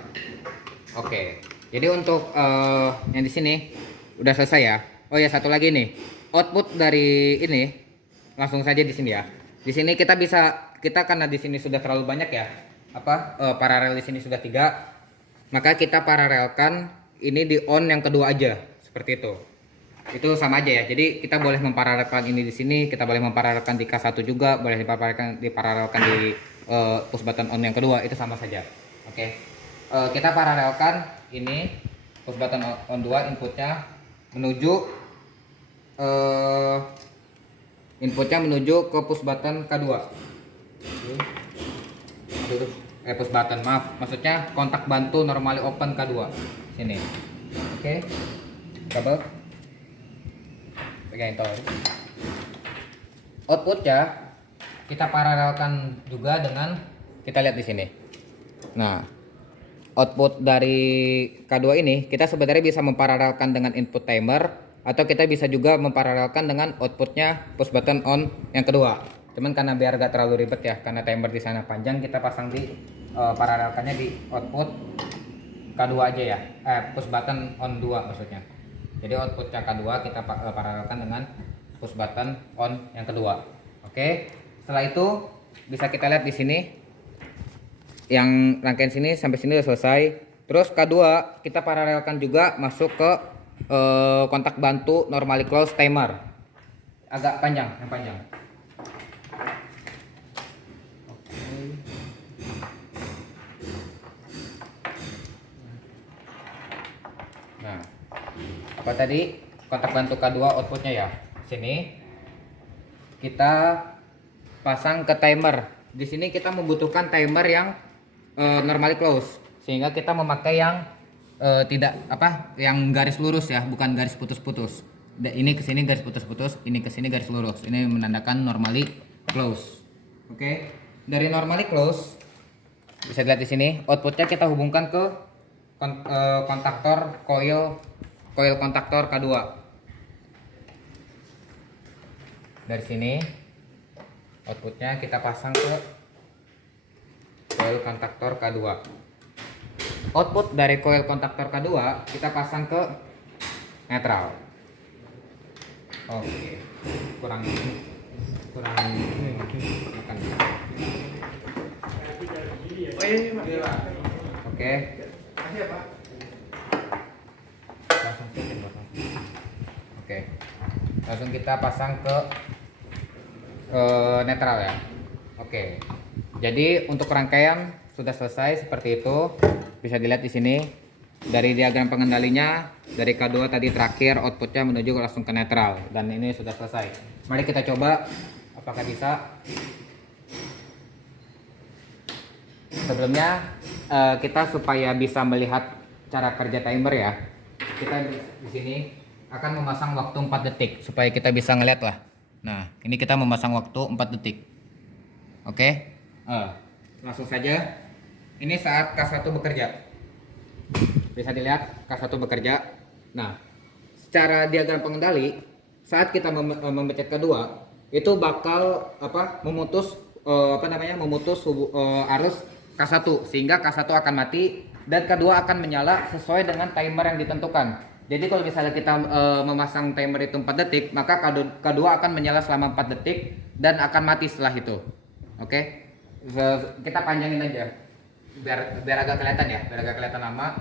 Oke. Jadi untuk yang di sini udah selesai ya. Oh ya, satu lagi nih. Output dari ini langsung saja di sini ya. Di sini kita karena di sini sudah terlalu banyak ya. Paralel di sini sudah 3. Maka kita paralelkan ini di on yang kedua aja seperti itu. Itu sama aja ya. Jadi kita boleh memparalelkan ini di sini, kita boleh memparalelkan di K1 juga, boleh diparalelkan di push button on yang kedua, itu sama saja. Oke. Kita paralelkan ini push button on 2 inputnya menuju ke push button K2. Push button, maaf, maksudnya kontak bantu normally open K2 sini. Oke. Kabel pegang itu. Outputnya kita paralelkan juga dengan, kita lihat di sini. Nah, output dari K2 ini kita sebenarnya bisa memparalelkan dengan input timer, atau kita bisa juga memparalelkan dengan outputnya push button on yang kedua. Cuman karena biar gak terlalu ribet ya, karena timer di sana panjang, kita pasang di paralelkannya di output K2 aja ya. Push button on 2 maksudnya. Jadi outputnya K2 kita paralelkan dengan push button on yang kedua. Oke. Setelah itu bisa kita lihat di sini yang rangkaian sini sampai sini udah selesai. Terus K2 kita paralelkan juga masuk ke kontak bantu normally close timer. Agak panjang, yang panjang. Nah, apa tadi kontak bantu K2 outputnya ya? Sini kita pasang ke timer. Di sini kita membutuhkan timer yang normally close, sehingga kita memakai yang yang garis lurus ya, bukan garis putus-putus. Ini ke sini garis putus-putus, ini ke sini garis lurus. Ini menandakan normally close. Oke. Dari normally close bisa dilihat di sini outputnya kita hubungkan ke kontaktor coil kontaktor K2. Dari sini outputnya kita pasang ke coil kontaktor K2. Output dari coil kontaktor K2 kita pasang ke netral. Oke. Kurang makan. Oke. Oke. Langsung kita pasang ke netral ya. Oke. Jadi untuk rangkaian sudah selesai seperti itu. Bisa dilihat di sini dari diagram pengendalinya, dari K2 tadi terakhir outputnya menuju langsung ke netral, dan ini sudah selesai. Mari kita coba apakah bisa. Sebelumnya kita supaya bisa melihat cara kerja timer ya, kita di sini akan memasang waktu 4 detik supaya kita bisa ngeliat lah. Nah, ini kita memasang waktu 4 detik. Oke, langsung saja. Ini saat K1 bekerja. Bisa dilihat K1 bekerja. Nah, secara diagram pengendali, saat kita memencet kedua, itu bakal memutus arus K1, sehingga K1 akan mati dan K2 akan menyala sesuai dengan timer yang ditentukan. Jadi kalau misalnya kita memasang timer itu 4 detik, maka K2 akan menyala selama 4 detik dan akan mati setelah itu. Oke. Kita panjangin aja biar agak kelihatan ya, biar agak kelihatan lama.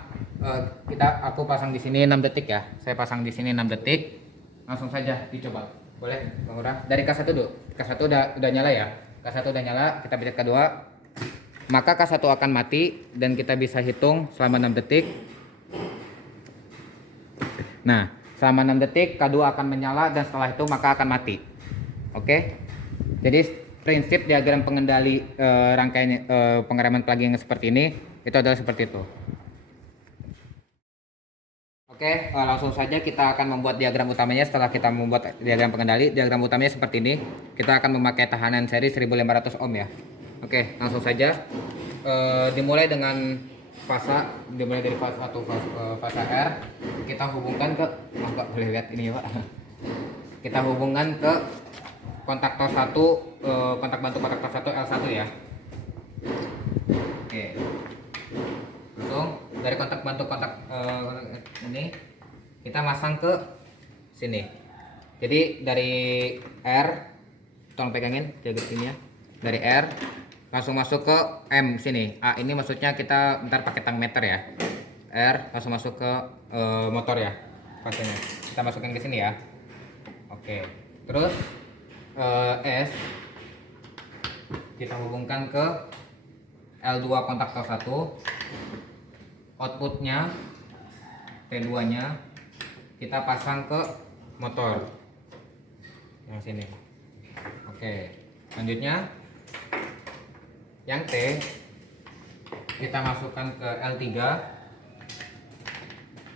Aku pasang di sini 6 detik ya. Saya pasang di sini 6 detik. Langsung saja dicoba. Boleh, Bang Ura? Dari K1 dulu. K1 udah nyala ya. K1 udah nyala, kita pencet K2. Maka K1 akan mati dan kita bisa hitung selama 6 detik. Nah, selama 6 detik K2 akan menyala dan setelah itu maka akan mati. Oke. Jadi prinsip diagram pengendali rangkaian pengereman plugin yang seperti ini itu adalah seperti itu. Oke, langsung saja kita akan membuat diagram utamanya. Setelah kita membuat diagram pengendali, diagram utamanya seperti ini. Kita akan memakai tahanan seri 1500 ohm ya. Oke, langsung saja. Dimulai dengan dimulai dari fase 1, fase R. Kita hubungkan ke, Pak boleh lihat ini ya Pak. Kita hubungkan ke kontaktor 1, kontak bantu kontaktor 1 L1 ya. Oke. Langsung dari kontak bantu ini kita masang ke sini. Jadi dari R, tolong pegangin jaga sini ya. Dari R langsung masuk ke M sini. Ini maksudnya kita ntar pakai tang meter ya. R langsung masuk ke motor ya. Fasenya. Kita masukin ke sini ya. Oke. Terus S kita hubungkan ke L2 kontaktor 1. Outputnya T2 nya kita pasang ke motor yang sini. Oke, selanjutnya yang T kita masukkan ke L3.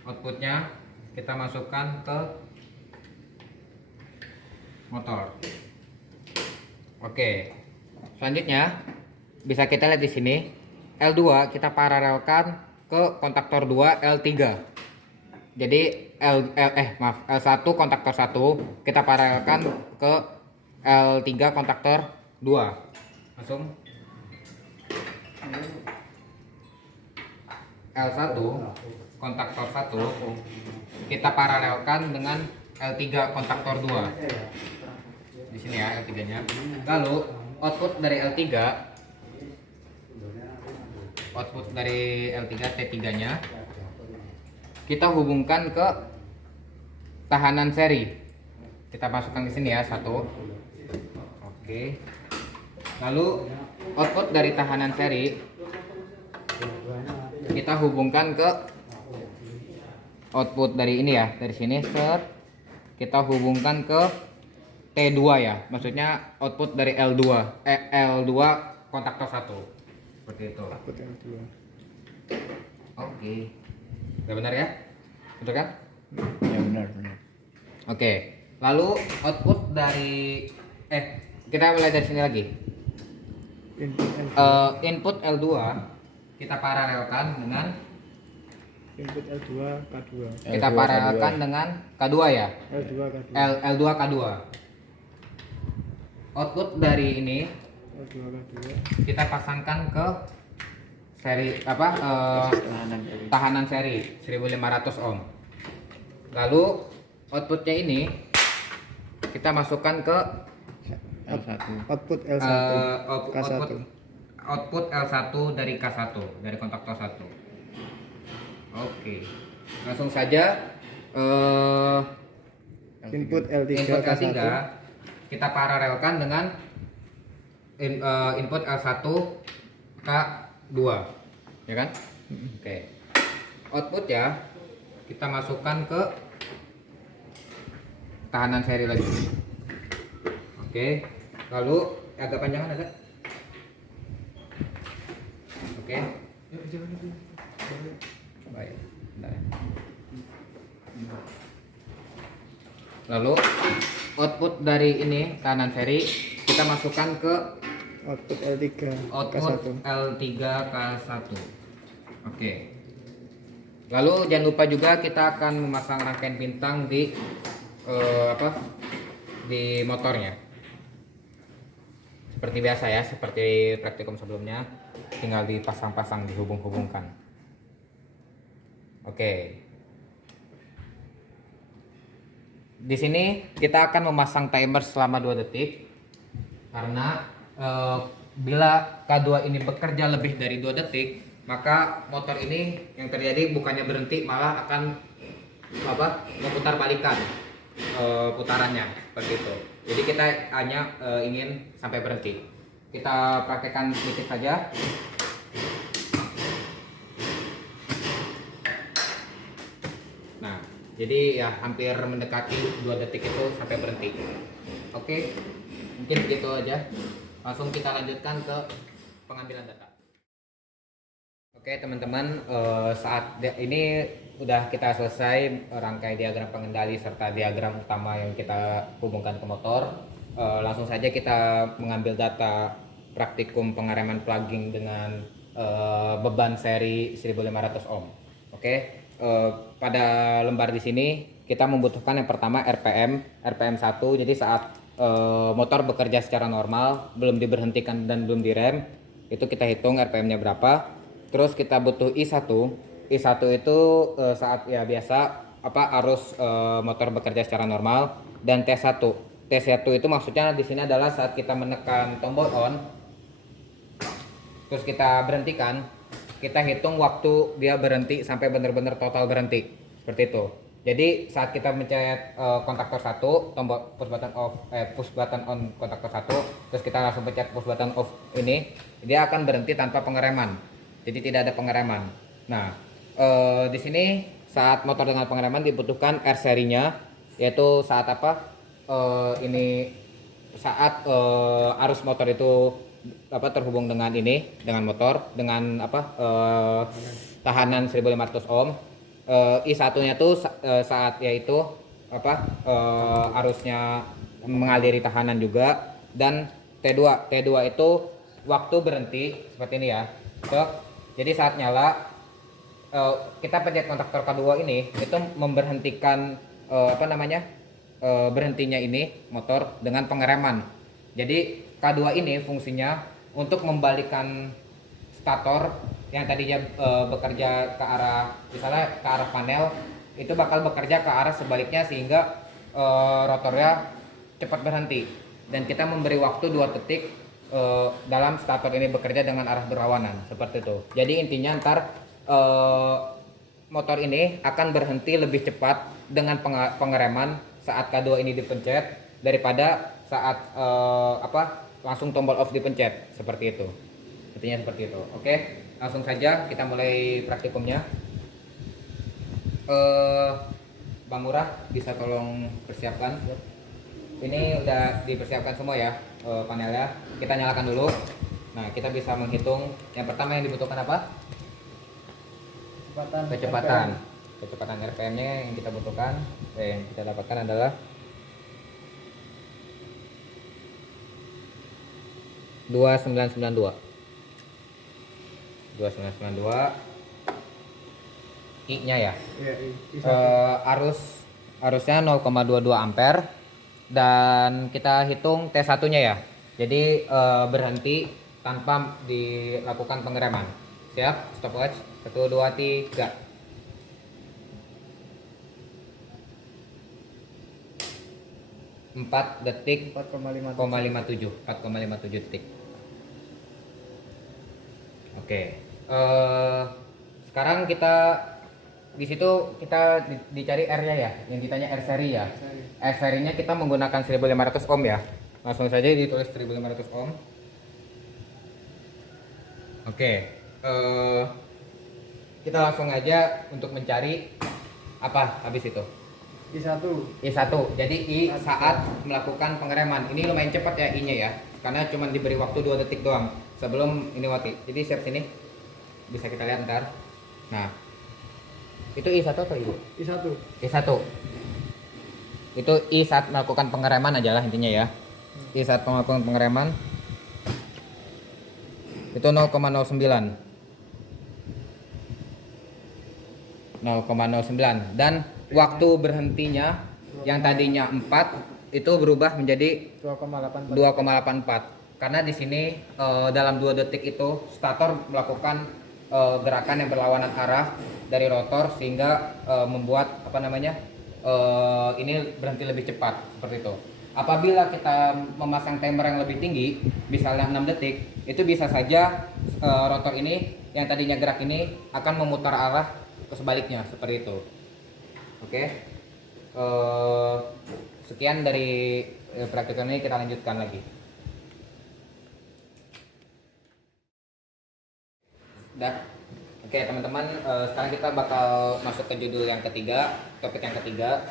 Outputnya kita masukkan ke motor. Oke, selanjutnya bisa kita lihat di sini L2 kita paralelkan ke kontaktor 2 L3. Jadi L1 kontaktor 1 kita paralelkan ke L3 kontaktor 2. Langsung L1 kontaktor 1 kita paralelkan dengan L3 kontaktor 2. Di sini ya L3-nya. Lalu output dari L3 T3-nya kita hubungkan ke tahanan seri. Kita masukkan di sini ya 1. Oke. Lalu output dari tahanan seri kita hubungkan ke output dari ini ya, dari sini set. Kita hubungkan ke T2 ya. Maksudnya output dari L2 kontaktor 1. Seperti itu. Output L2. Oke. Udah benar ya? Betul kan? Ya benar. Oke. Lalu output dari kita mulai dari sini lagi. Input L2 kita paralelkan dengan Input L2 K2. Kita paralelkan dengan K2 ya. L2 K2. L2 K2. Output dari ini L2 K2. kita pasangkan ke seri tahanan seri 1500 ohm. Lalu outputnya ini kita masukkan ke Output L1 K1. output L1 dari K1 dari kontaktor 1. Oke. Langsung saja Input L3 input K1. L3 kita paralelkan dengan input L1 K2 ya kan? Oke. Output ya kita masukkan ke tahanan seri lagi. Oke. Lalu agak panjangan ada. Oke. Baik. Bentar ya. Lalu output dari ini tahanan seri kita masukkan ke Output L3 output K1. L3K1. Oke. Lalu jangan lupa juga kita akan memasang rangkaian bintang di di motornya. Seperti biasa ya, seperti praktikum sebelumnya, tinggal dipasang-pasang, dihubung-hubungkan. Oke. Di sini kita akan memasang timer selama 2 detik karena bila K2 ini bekerja lebih dari 2 detik, maka motor ini yang terjadi bukannya berhenti, malah akan memutar balikan putarannya seperti itu. Jadi kita hanya ingin sampai berhenti. Kita praktekkan sedikit saja. Nah, jadi ya hampir mendekati 2 detik itu sampai berhenti. Oke, mungkin begitu aja. Langsung kita lanjutkan ke pengambilan data. Oke teman-teman, saat ini udah kita selesai rangkai diagram pengendali serta diagram utama yang kita hubungkan ke motor. Langsung saja kita mengambil data praktikum pengereman plugging dengan beban seri 1500 ohm. Oke, pada lembar di sini kita membutuhkan yang pertama RPM 1. Jadi saat motor bekerja secara normal, belum diberhentikan dan belum direm, itu kita hitung RPM-nya berapa. Terus kita butuh I1 itu saat ya biasa arus motor bekerja secara normal, dan T1 itu maksudnya di sini adalah saat kita menekan tombol on terus kita berhentikan, kita hitung waktu dia berhenti sampai benar-benar total berhenti seperti itu. Jadi saat kita mencet kontaktor 1, tombol push button on kontaktor 1, terus kita langsung pencet push button off ini, dia akan berhenti tanpa pengereman. Jadi tidak ada pengereman. Nah, di sini saat motor dengan pengereman dibutuhkan R serinya, yaitu saat saat arus motor itu terhubung dengan dengan motor dengan tahanan 1500 ohm. I1-nya tuh saat yaitu arusnya mengaliri tahanan juga, dan T2 itu waktu berhenti seperti ini ya. Jadi saat nyala kita pencet kontaktor K2 ini itu memberhentikan berhentinya ini motor dengan pengereman. Jadi K2 ini fungsinya untuk membalikan stator yang tadinya bekerja ke arah misalnya ke arah panel, itu bakal bekerja ke arah sebaliknya sehingga rotornya cepat berhenti, dan kita memberi waktu 2 detik dalam stator ini bekerja dengan arah berlawanan seperti itu. Jadi intinya ntar motor ini akan berhenti lebih cepat dengan pengereman saat K2 ini dipencet daripada saat langsung tombol off dipencet seperti itu. Intinya seperti itu. Oke, langsung saja kita mulai praktikumnya. Bang Murah bisa tolong persiapkan. Ini udah dipersiapkan semua ya panelnya. Kita nyalakan dulu. Nah, kita bisa menghitung. Yang pertama yang dibutuhkan apa? Kecepatan RPM-nya yang kita butuhkan. Yang kita dapatkan adalah 2992. I-nya ya. Arusnya 0,22 ampere, dan kita hitung T1-nya ya. Jadi berhenti tanpa dilakukan pengereman. Siap? Stopwatch. 1 2 3. 4 detik 4,57 detik. Oke. Sekarang kita di situ kita dicari R-nya ya, yang ditanya R seri ya. R serinya kita menggunakan 1500 ohm ya. Langsung saja ditulis 1500 ohm. Oke, kita langsung aja untuk mencari apa habis itu. I1. I1. Jadi I saat melakukan pengereman. Ini lumayan cepat ya I-nya ya. Karena cuma diberi waktu 2 detik doang sebelum ini mati. Jadi siap sini. Bisa kita lihat ntar. Nah. Itu I1 atau Ibu? I1. I1. Itu I saat melakukan pengereman aja lah intinya ya. I saat melakukan pengereman. Itu 0,09. 0,09 dan waktu berhentinya yang tadinya 4 itu berubah menjadi 2,84 karena di sini dalam 2 detik itu stator melakukan gerakan yang berlawanan arah dari rotor sehingga membuat ini berhenti lebih cepat seperti itu. Apabila kita memasang timer yang lebih tinggi, misalnya 6 detik, itu bisa saja rotor ini yang tadinya gerak ini akan memutar arah ke sebaliknya seperti itu. Oke. Sekian dari praktikum ini, kita lanjutkan lagi. Udah. Oke teman-teman, sekarang kita bakal masuk ke judul yang ketiga, topik yang ketiga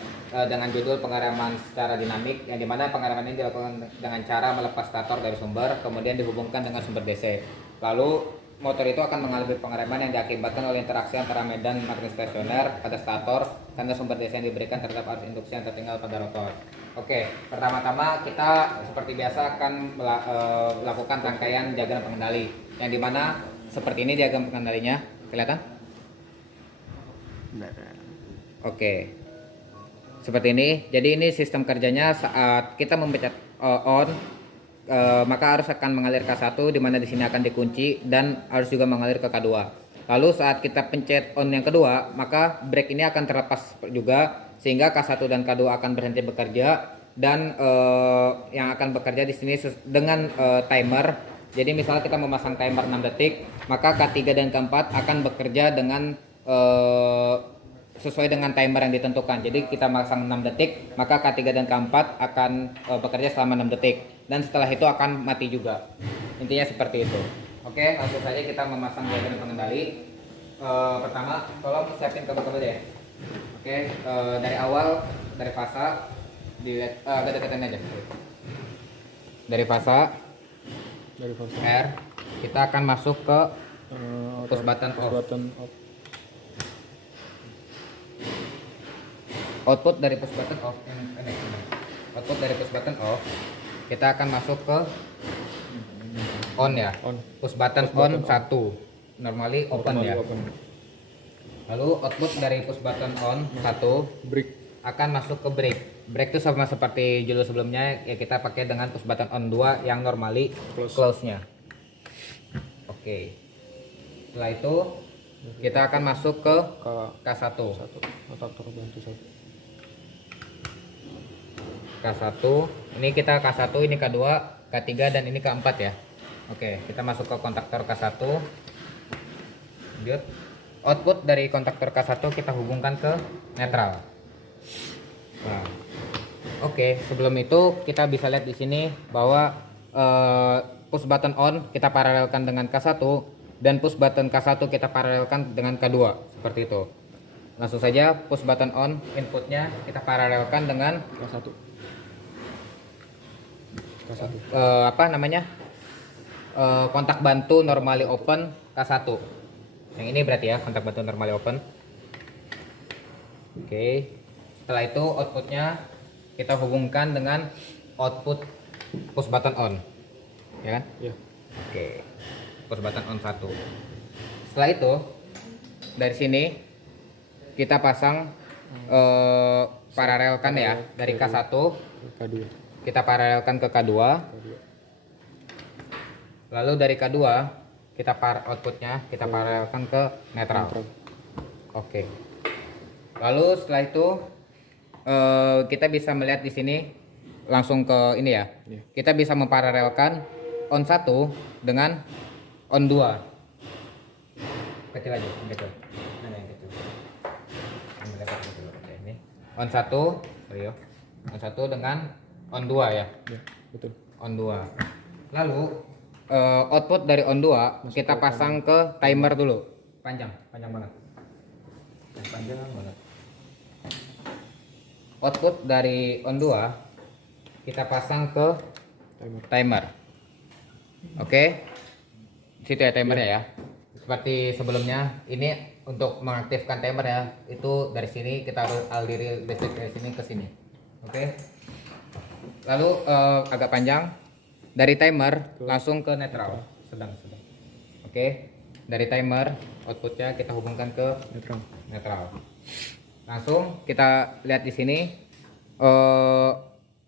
dengan judul pengereman secara dinamik, yang dimana pengereman ini dilakukan dengan cara melepas stator dari sumber, kemudian dihubungkan dengan sumber DC. Lalu motor itu akan mengalami pengereman yang diakibatkan oleh interaksi antara medan magnet stasioner pada stator karena sumber DC yang diberikan terhadap arus induksi yang tertinggal pada rotor. Oke, pertama-tama kita seperti biasa akan melakukan rangkaian diagram pengendali, yang dimana seperti ini diagram pengendalinya, kelihatan? Oke, seperti ini. Jadi ini sistem kerjanya saat kita memencet on. Maka arus akan mengalir K1 di mana di sini akan dikunci dan arus juga mengalir ke K2. Lalu saat kita pencet on yang kedua, maka brake ini akan terlepas juga sehingga K1 dan K2 akan berhenti bekerja dan yang akan bekerja di sini dengan timer. Jadi misalnya kita memasang timer 6 detik, maka K3 dan K4 akan bekerja dengan sesuai dengan timer yang ditentukan. Jadi kita masang 6 detik, maka K3 dan K4 akan bekerja selama 6 detik. Dan setelah itu akan mati juga. Intinya seperti itu. Oke, langsung saja kita memasang diagram pengendali. Pertama, tolong siapin kabel dulu deh. Oke, dari awal, dari fasa, agak deketin aja. Dari fasa R, kita akan masuk ke push button off. Output dari push button off. Output dari push button off. Kita akan masuk ke on ya. Push button on 1. Normally open ya. Lalu output dari push button on 1 Break. akan masuk ke brake. Brake itu sama seperti judul sebelumnya ya, kita pakai dengan push button on 2 yang normally close-nya. Oke. Setelah itu kita akan masuk ke K1. K1, ini kita K1, ini K2, K3 dan ini K4 ya. Oke, kita masuk ke kontaktor K1. Lanjut. Output dari kontaktor K1 kita hubungkan ke netral. Nah. Oke, sebelum itu kita bisa lihat di sini bahwa push button on kita paralelkan dengan K1 dan push button K1 kita paralelkan dengan K2 seperti itu. Langsung saja push button on inputnya kita paralelkan dengan K1. Kontak bantu normally open K1. Yang ini berarti ya kontak bantu normally open. Oke. Setelah itu outputnya kita hubungkan dengan output push button on. Ya kan? Ya. Oke. Push button on 1. Setelah itu dari sini kita pasang paralelkan ya dari K1 K2. kita paralelkan ke K2. Lalu dari K2 kita outputnya kita paralelkan ke netral. Oke. Lalu setelah itu kita bisa melihat di sini langsung ke ini ya. Kita bisa memparalelkan on 1 dengan on 2. Kecil aja gitu. Mana yang kecil? Oke, ini. On 1, Rio. On 1 dengan on 2 ya. Ya, betul. On 2. Lalu output dari on 2 Masuk kita ke pasang ke timer dulu. Panjang banget. Panjang banget. Output dari on 2 kita pasang ke timer. Oke. Situ ya timernya ya. Seperti sebelumnya, ini untuk mengaktifkan timer ya. Itu dari sini kita harus aliri listrik dari sini ke sini. Oke. Lalu agak panjang dari timer langsung ke netral. Sedang. Oke. Dari timer outputnya kita hubungkan ke netral. Langsung kita lihat di sini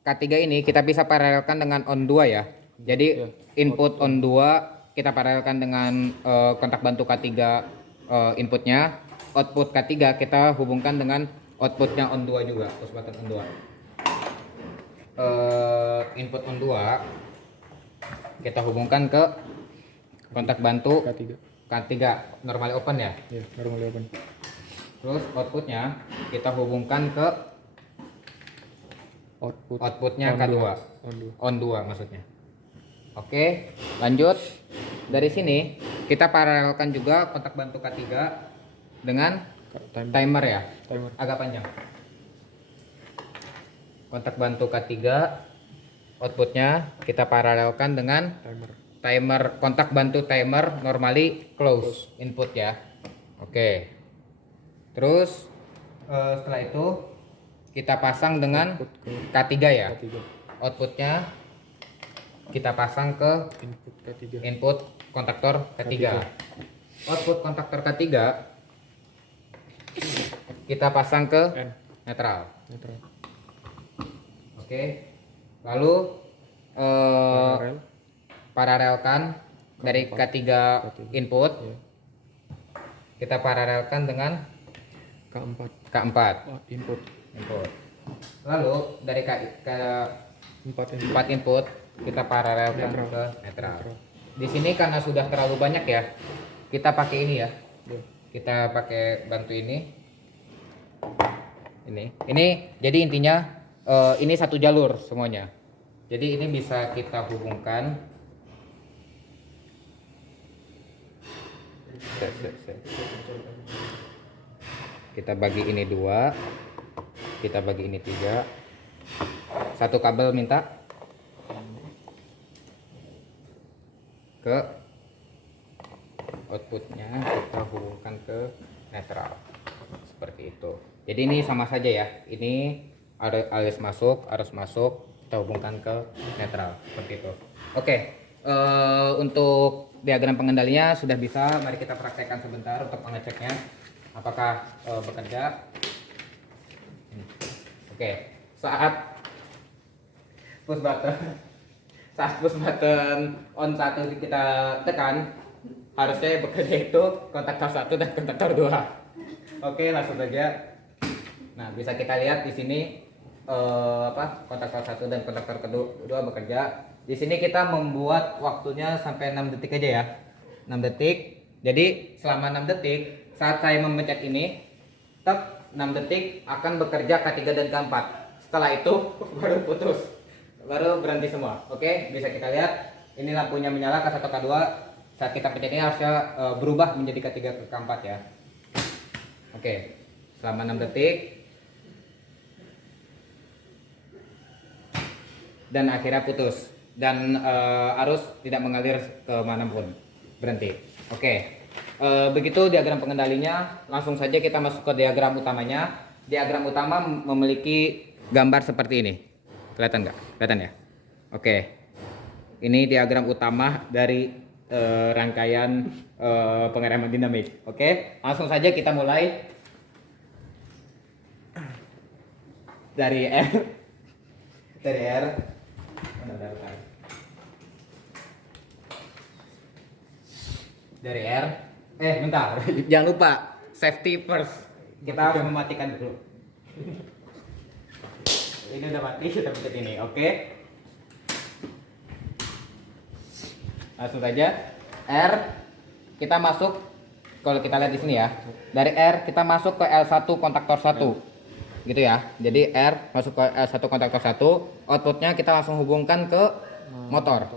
K3 ini kita bisa paralelkan dengan on 2 ya. Jadi input on 2 kita paralelkan dengan kontak bantu K3 inputnya. Output K3 kita hubungkan dengan outputnya on 2 juga, push button on 2. Input on 2 kita hubungkan ke kontak bantu K3 normally open ya. Ya, normally open. Terus outputnya kita hubungkan ke outputnya K2 on 2 maksudnya. Oke, lanjut. Dari sini kita paralelkan juga kontak bantu K3 dengan timer ya. Agak panjang. Kontak bantu K3 outputnya kita paralelkan dengan timer, kontak bantu timer normally close input ya. Oke. Terus setelah itu kita pasang dengan K3 ya. Outputnya kita pasang ke input kontaktor K3. Output kontaktor K3 kita pasang ke netral. Oke. Lalu paralelkan dari K3 input kita paralelkan dengan K4 input. Lalu dari K4 input kita paralelkan ke netral. Di sini karena sudah terlalu banyak ya, kita pakai ini ya. Kita pakai bantu ini. Ini jadi intinya ini satu jalur semuanya. Jadi ini bisa kita hubungkan. Kita bagi ini 2, kita bagi ini 3. Satu kabel minta ke outputnya, kita hubungkan ke netral seperti itu. Jadi ini sama saja ya, ini arus masuk, kita hubungkan ke netral seperti itu. Oke, untuk diagram pengendalinya sudah bisa. Mari kita praktekkan sebentar untuk mengeceknya apakah bekerja. Oke, saat push button on 1 kita tekan, harusnya bekerja itu kontaktor 1 dan kontaktor 2. Oke, langsung saja. Nah, bisa kita lihat di sini kontaktor 1 dan kontaktor kedua bekerja. Di sini kita membuat waktunya sampai 6 detik aja ya. 6 detik. Jadi selama 6 detik saat saya memencet ini, 6 detik akan bekerja K3 dan K4. Setelah itu baru putus. Baru berhenti semua. Oke, bisa kita lihat ini lampunya menyala K1 K2. Saat kita pencet ini harusnya berubah menjadi K3 ke K4 ya. Oke, selama 6 detik dan akhirnya putus dan arus tidak mengalir ke manapun, berhenti. Oke, begitu diagram pengendalinya. Langsung saja kita masuk ke diagram utamanya. Diagram utama memiliki gambar seperti ini. Kelihatan nggak? Kelihatan ya? Oke, ini diagram utama dari rangkaian pengereman dinamik. Oke, langsung saja kita mulai dari R. Dari R. Bentar, jangan lupa safety first. Kita harus mematikan dulu. Ini udah mati, kita pencet ini. Oke. Langsung saja R kita masuk. Kalau kita lihat di sini ya, dari R kita masuk ke L1 kontaktor 1 gitu ya. Jadi R masuk ke L1 kontaktor 1, outputnya kita langsung hubungkan ke motor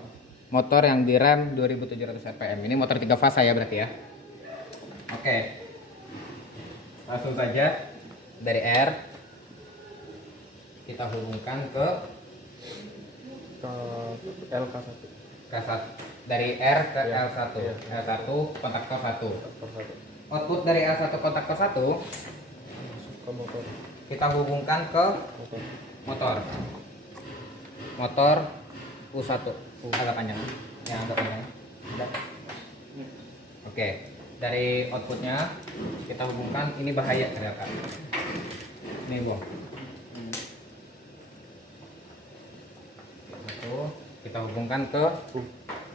motor yang direm 2700 rpm. Ini motor 3 fasa ya berarti ya. Oke. Langsung saja dari R kita hubungkan ke LK1. K1. Dari R ke Ya. L1. Iya. L1 kontaktor 1. Faktor 1. Output dari L1 kontaktor 1 Masuk ke motor. kita hubungkan ke Motor. motor U1 agak panjang ya, agak panjang. Oke, dari outputnya kita hubungkan, ini bahaya ternyata ini bong satu, kita hubungkan ke,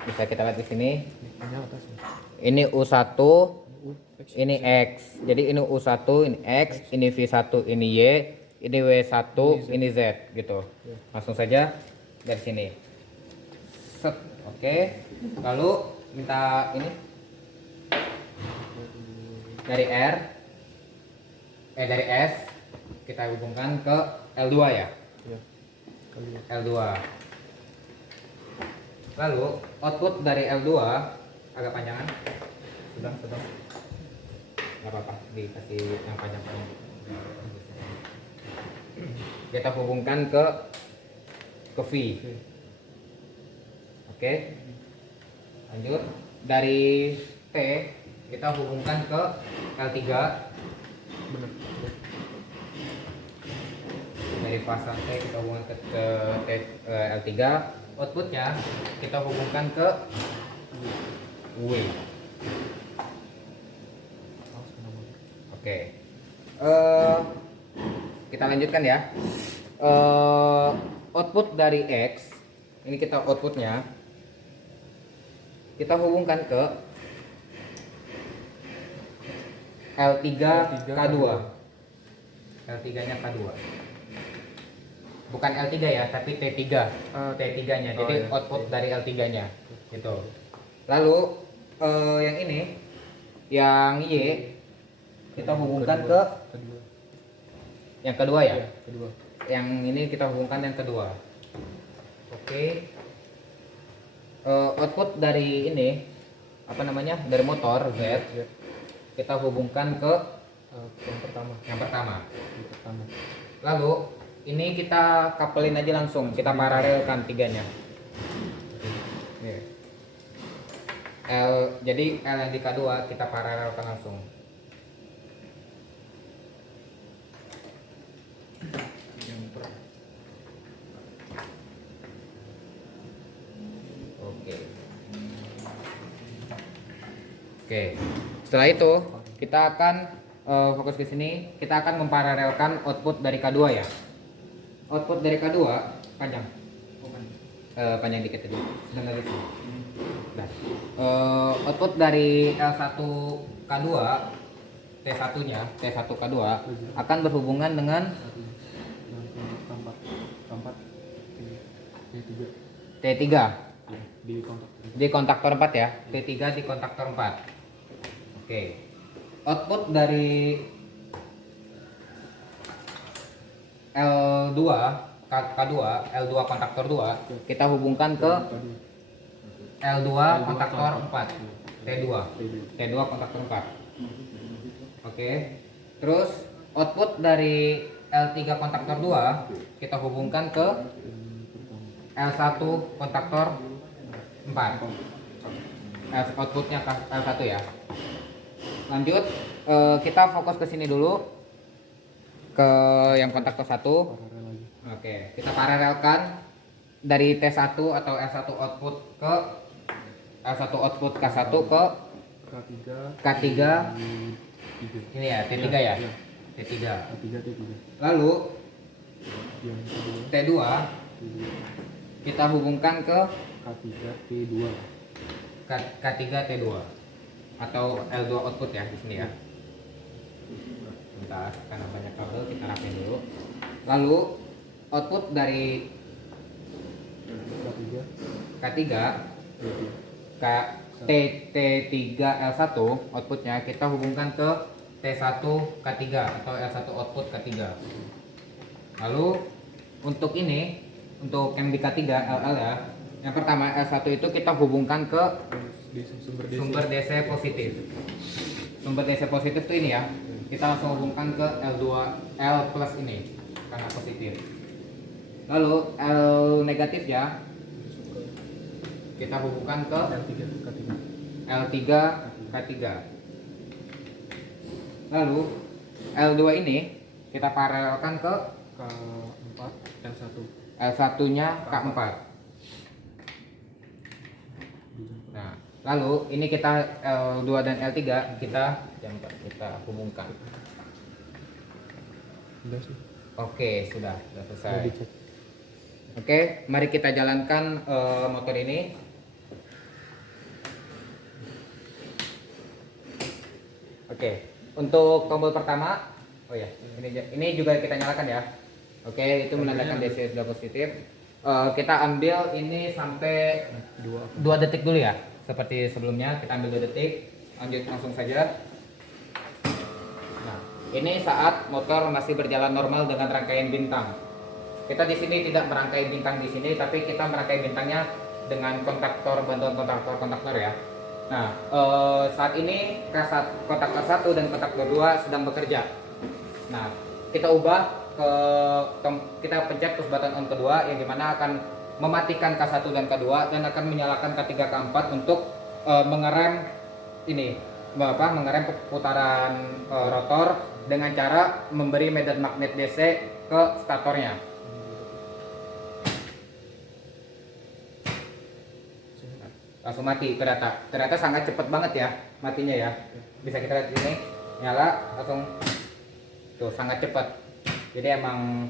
bisa kita lihat di sini, Ini atas. ini U1 ini X, jadi ini U1 ini X, ini V1 ini Y, ini W1 ini Z gitu. Langsung saja dari sini. Set. Oke. Lalu minta ini dari R dari S kita hubungkan ke L2 ya. Ya. L2. Lalu output dari L2 agak panjangan. Sedang. Nggak apa-apa, dikasih yang panjang-panjang. Kita hubungkan ke V. Oke. Lanjut dari T kita hubungkan ke L3. Benar. Dari fasa T kita hubungkan ke T, L3. Outputnya kita hubungkan ke W. Oke. Kita lanjutkan ya. Output dari X ini kita outputnya kita hubungkan ke L3 K2. L3 nya K2. Bukan L3 ya, tapi T3. T3 nya. Jadi iya. output dari L3 nya gitu. Lalu yang ini yang Y kita hubungkan ke Kedua. yang kedua ya. Ya, kedua. Yang ini kita hubungkan yang kedua. Oke. Output dari ini apa namanya, dari motor Z Ya. kita hubungkan ke Yang pertama. Yang pertama. lalu ini kita couplin aja langsung, kita paralelkan tiganya. Nih. Jadi L yang di K2 kita paralelkan langsung. Oke. Setelah itu kita akan fokus ke sini. Kita akan memparalelkan output dari K2 ya. Output dari K2 panjang. Panjang dikit aja. Sedang lagi. Nah, output dari L1 K2 T1-nya, T1 K2 akan berhubungan dengan Keempat. T3. T3 Ya, di kontak. di kontaktor 4 ya. T3 di kontaktor 4. Oke. Output dari L2 K2, L2 kontaktor 2 kita hubungkan ke L2 kontaktor 4. T2. T2 kontaktor 4. Oke. Terus output dari L3 kontaktor 2 kita hubungkan ke L1 kontaktor 4. Outputnya L1 ya. Lanjut, kita fokus ke sini dulu, ke yang kontaktor 1. Paralel lagi. Oke, kita paralelkan dari T1 atau L1 output ke L1 output K1 ke K3. K3. Ini ya, T3 ya. Iya. T3. T3. Lalu Yang kedua. T2 kita hubungkan ke K3 T2. K3 T2 atau L2 output ya di sini ya. Bentar, karena banyak kabel kita rapiin dulu. Lalu output dari K3. K3 K T3 L1 outputnya kita hubungkan ke T1 K3 atau L1 output K3. Lalu untuk ini, untuk yang di K3 LL ya, Yang pertama L1 itu kita hubungkan ke Sumber DC. sumber DC positif. Sumber DC positif itu ini ya. Kita langsung hubungkan ke L2 L plus ini karena positif. Lalu L negatif ya. Kita hubungkan ke L3 K3. L3 K3. Lalu L2 ini kita paralelkan ke K4 L1. L1-nya K4. Nah, lalu ini kita L2 dan L3 kita hubungkan. Udah sih. Oke, sudah Udah selesai. dicek. Oke, mari kita jalankan motor ini. Oke, untuk tombol pertama, oh ya, ini juga kita nyalakan ya. Oke, itu menandakan DC sudah positif. Kita ambil ini sampai 2 detik dulu ya, seperti sebelumnya kita ambil 2 detik. Lanjut langsung saja. Nah, ini saat motor masih berjalan normal dengan rangkaian bintang. Kita di sini tidak merangkai bintang di sini, tapi kita merangkai bintangnya dengan kontaktor, bantuan kontaktor ya. Nah, saat ini kontaktor 1 dan kontaktor 2 sedang bekerja. Nah, kita ubah kita pencet push button on kedua yang dimana akan mematikan K1 dan K2 dan akan menyalakan K3 K4 untuk mengerem ini mengerem putaran rotor dengan cara memberi medan magnet DC ke statornya. Langsung mati ternyata sangat cepat banget ya matinya ya. Bisa kita lihat di sini nyala langsung tuh sangat cepat. Jadi emang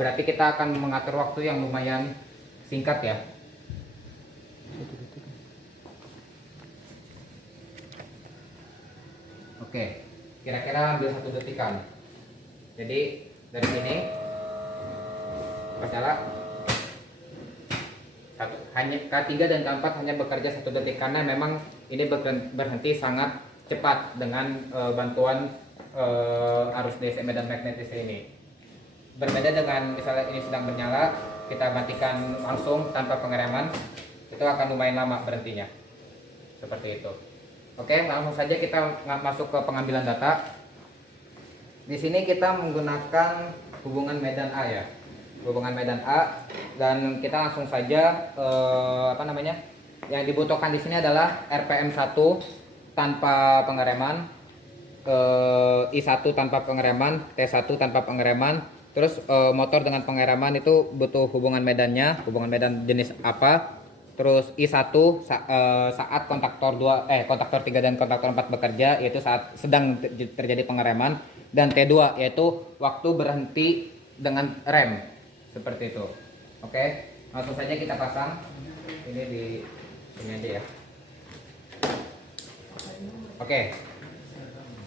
berarti kita akan mengatur waktu yang lumayan singkat ya. Oke, kira-kira ambil 1 detikan. Jadi dari sini pas nyala hanya K3 dan K4 hanya bekerja 1 detik karena memang ini berhenti sangat cepat dengan bantuan arus DC medan magnet DC ini. Berbeda dengan misalnya ini sedang bernyala, kita matikan langsung tanpa pengereman, itu akan lumayan lama berhentinya. Seperti itu. Oke, langsung saja kita masuk ke pengambilan data. Di sini kita menggunakan hubungan medan A ya. Hubungan medan A dan kita langsung saja yang dibutuhkan di sini adalah RPM 1 tanpa pengereman, I1 tanpa pengereman, T1 tanpa pengereman. Terus motor dengan pengereman itu butuh hubungan medannya, hubungan medan jenis apa. Terus I1 saat kontaktor 3 dan kontaktor 4 bekerja, yaitu saat sedang terjadi pengereman. Dan T2 yaitu waktu berhenti dengan rem. Seperti itu. Oke, langsung saja kita pasang. Ini di sini aja ya. Oke.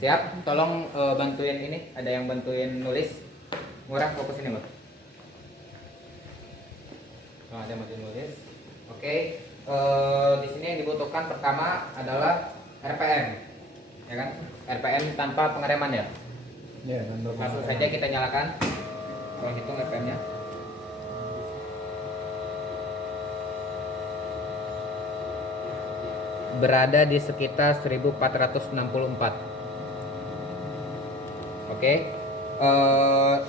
Siap, tolong bantuin ini, ada yang bantuin nulis. Murah fokus ini, Mbak. Oh, ada yang bantuin nulis. Oke. Di sini yang dibutuhkan pertama adalah RPM. Ya kan? RPM tanpa pengereman ya. Ya, Langsung saja kita nyalakan. Kalau hitung RPM-nya. Berada di sekitar 1464. Oke,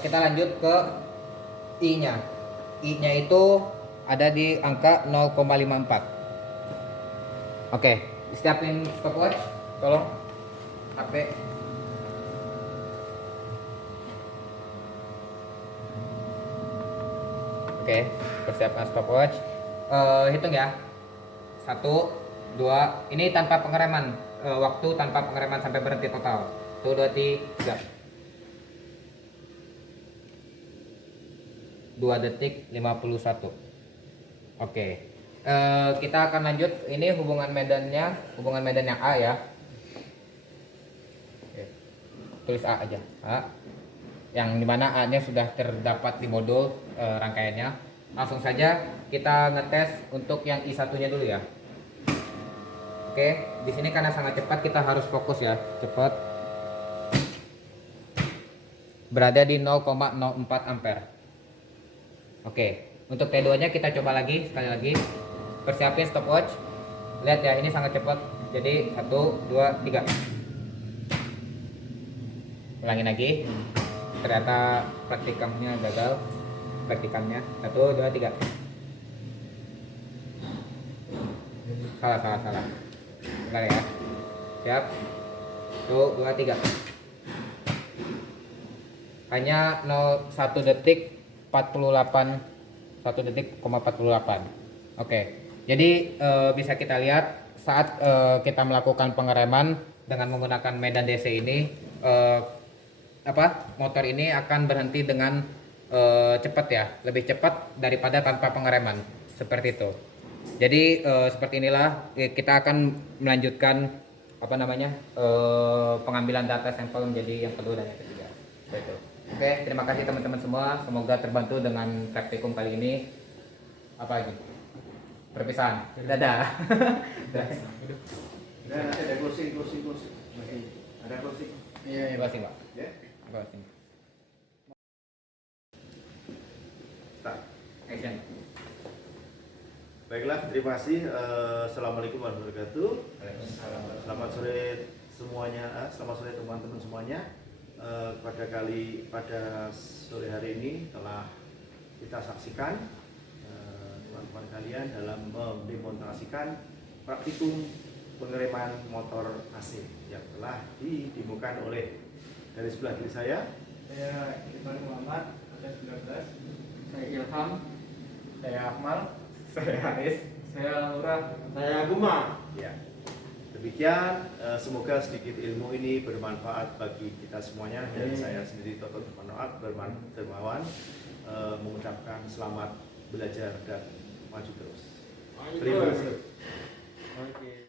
kita lanjut ke I-nya. I-nya itu ada di angka 0,54. Oke, siapin stopwatch, tolong HP. Oke, persiapkan stopwatch. Hitung ya. 1, 2. Ini tanpa pengereman. Waktu tanpa pengereman sampai berhenti total. 1, 2, 3. 2 detik 51. Oke. Kita akan lanjut. Ini hubungan medannya, hubungan medan yang A ya. Oke. Tulis A aja. A. Yang dimana A-nya sudah terdapat di modul rangkaiannya. Langsung saja kita ngetes untuk yang I1-nya dulu ya. Oke, di sini karena sangat cepat kita harus fokus ya, cepat. Berada di 0,04 ampere. Oke, Untuk T2-nya kita coba lagi sekali lagi. Persiapin stopwatch. Lihat ya, ini sangat cepat. Jadi 1 2 3. Ulangin lagi. Ternyata praktikamnya gagal. Praktikamnya 1 2 3. Salah. Bentar ya. Siap. 1 2 3. Hanya 1 detik 48 1 detik, 48. Oke. Jadi bisa kita lihat saat kita melakukan pengereman dengan menggunakan Medan DC ini motor ini akan berhenti dengan cepat ya, lebih cepat daripada tanpa pengereman seperti itu. Jadi seperti inilah kita akan melanjutkan pengambilan data sampel menjadi yang kedua dan yang ketiga. Seperti itu. Oke, terima kasih teman-teman semua. Semoga terbantu dengan praktikum kali ini. Apa lagi? Perpisahan. Dadah. Dan nanti ada closing. Ada closing. Iya, Terima kasih, Pak. Ya. Terima kasih. Start. Action. Baiklah, terima kasih. Assalamualaikum warahmatullahi wabarakatuh. Selamat sore semuanya. Selamat sore teman-teman semuanya. Pada sore hari ini telah kita saksikan teman-teman kalian dalam mendemonstrasikan praktikum pengereman motor AC yang telah didemokan oleh dari sebelah kiri saya Iqbal Muhammad, angkatan 19. Saya Ilham. Saya Akmal. Saya Haris. Saya Lurah. Saya Guma. ya. Demikian, semoga sedikit ilmu ini bermanfaat bagi kita semuanya dan saya sendiri Toto Dermawan mengucapkan selamat belajar dan maju terus. Terima kasih. Oke.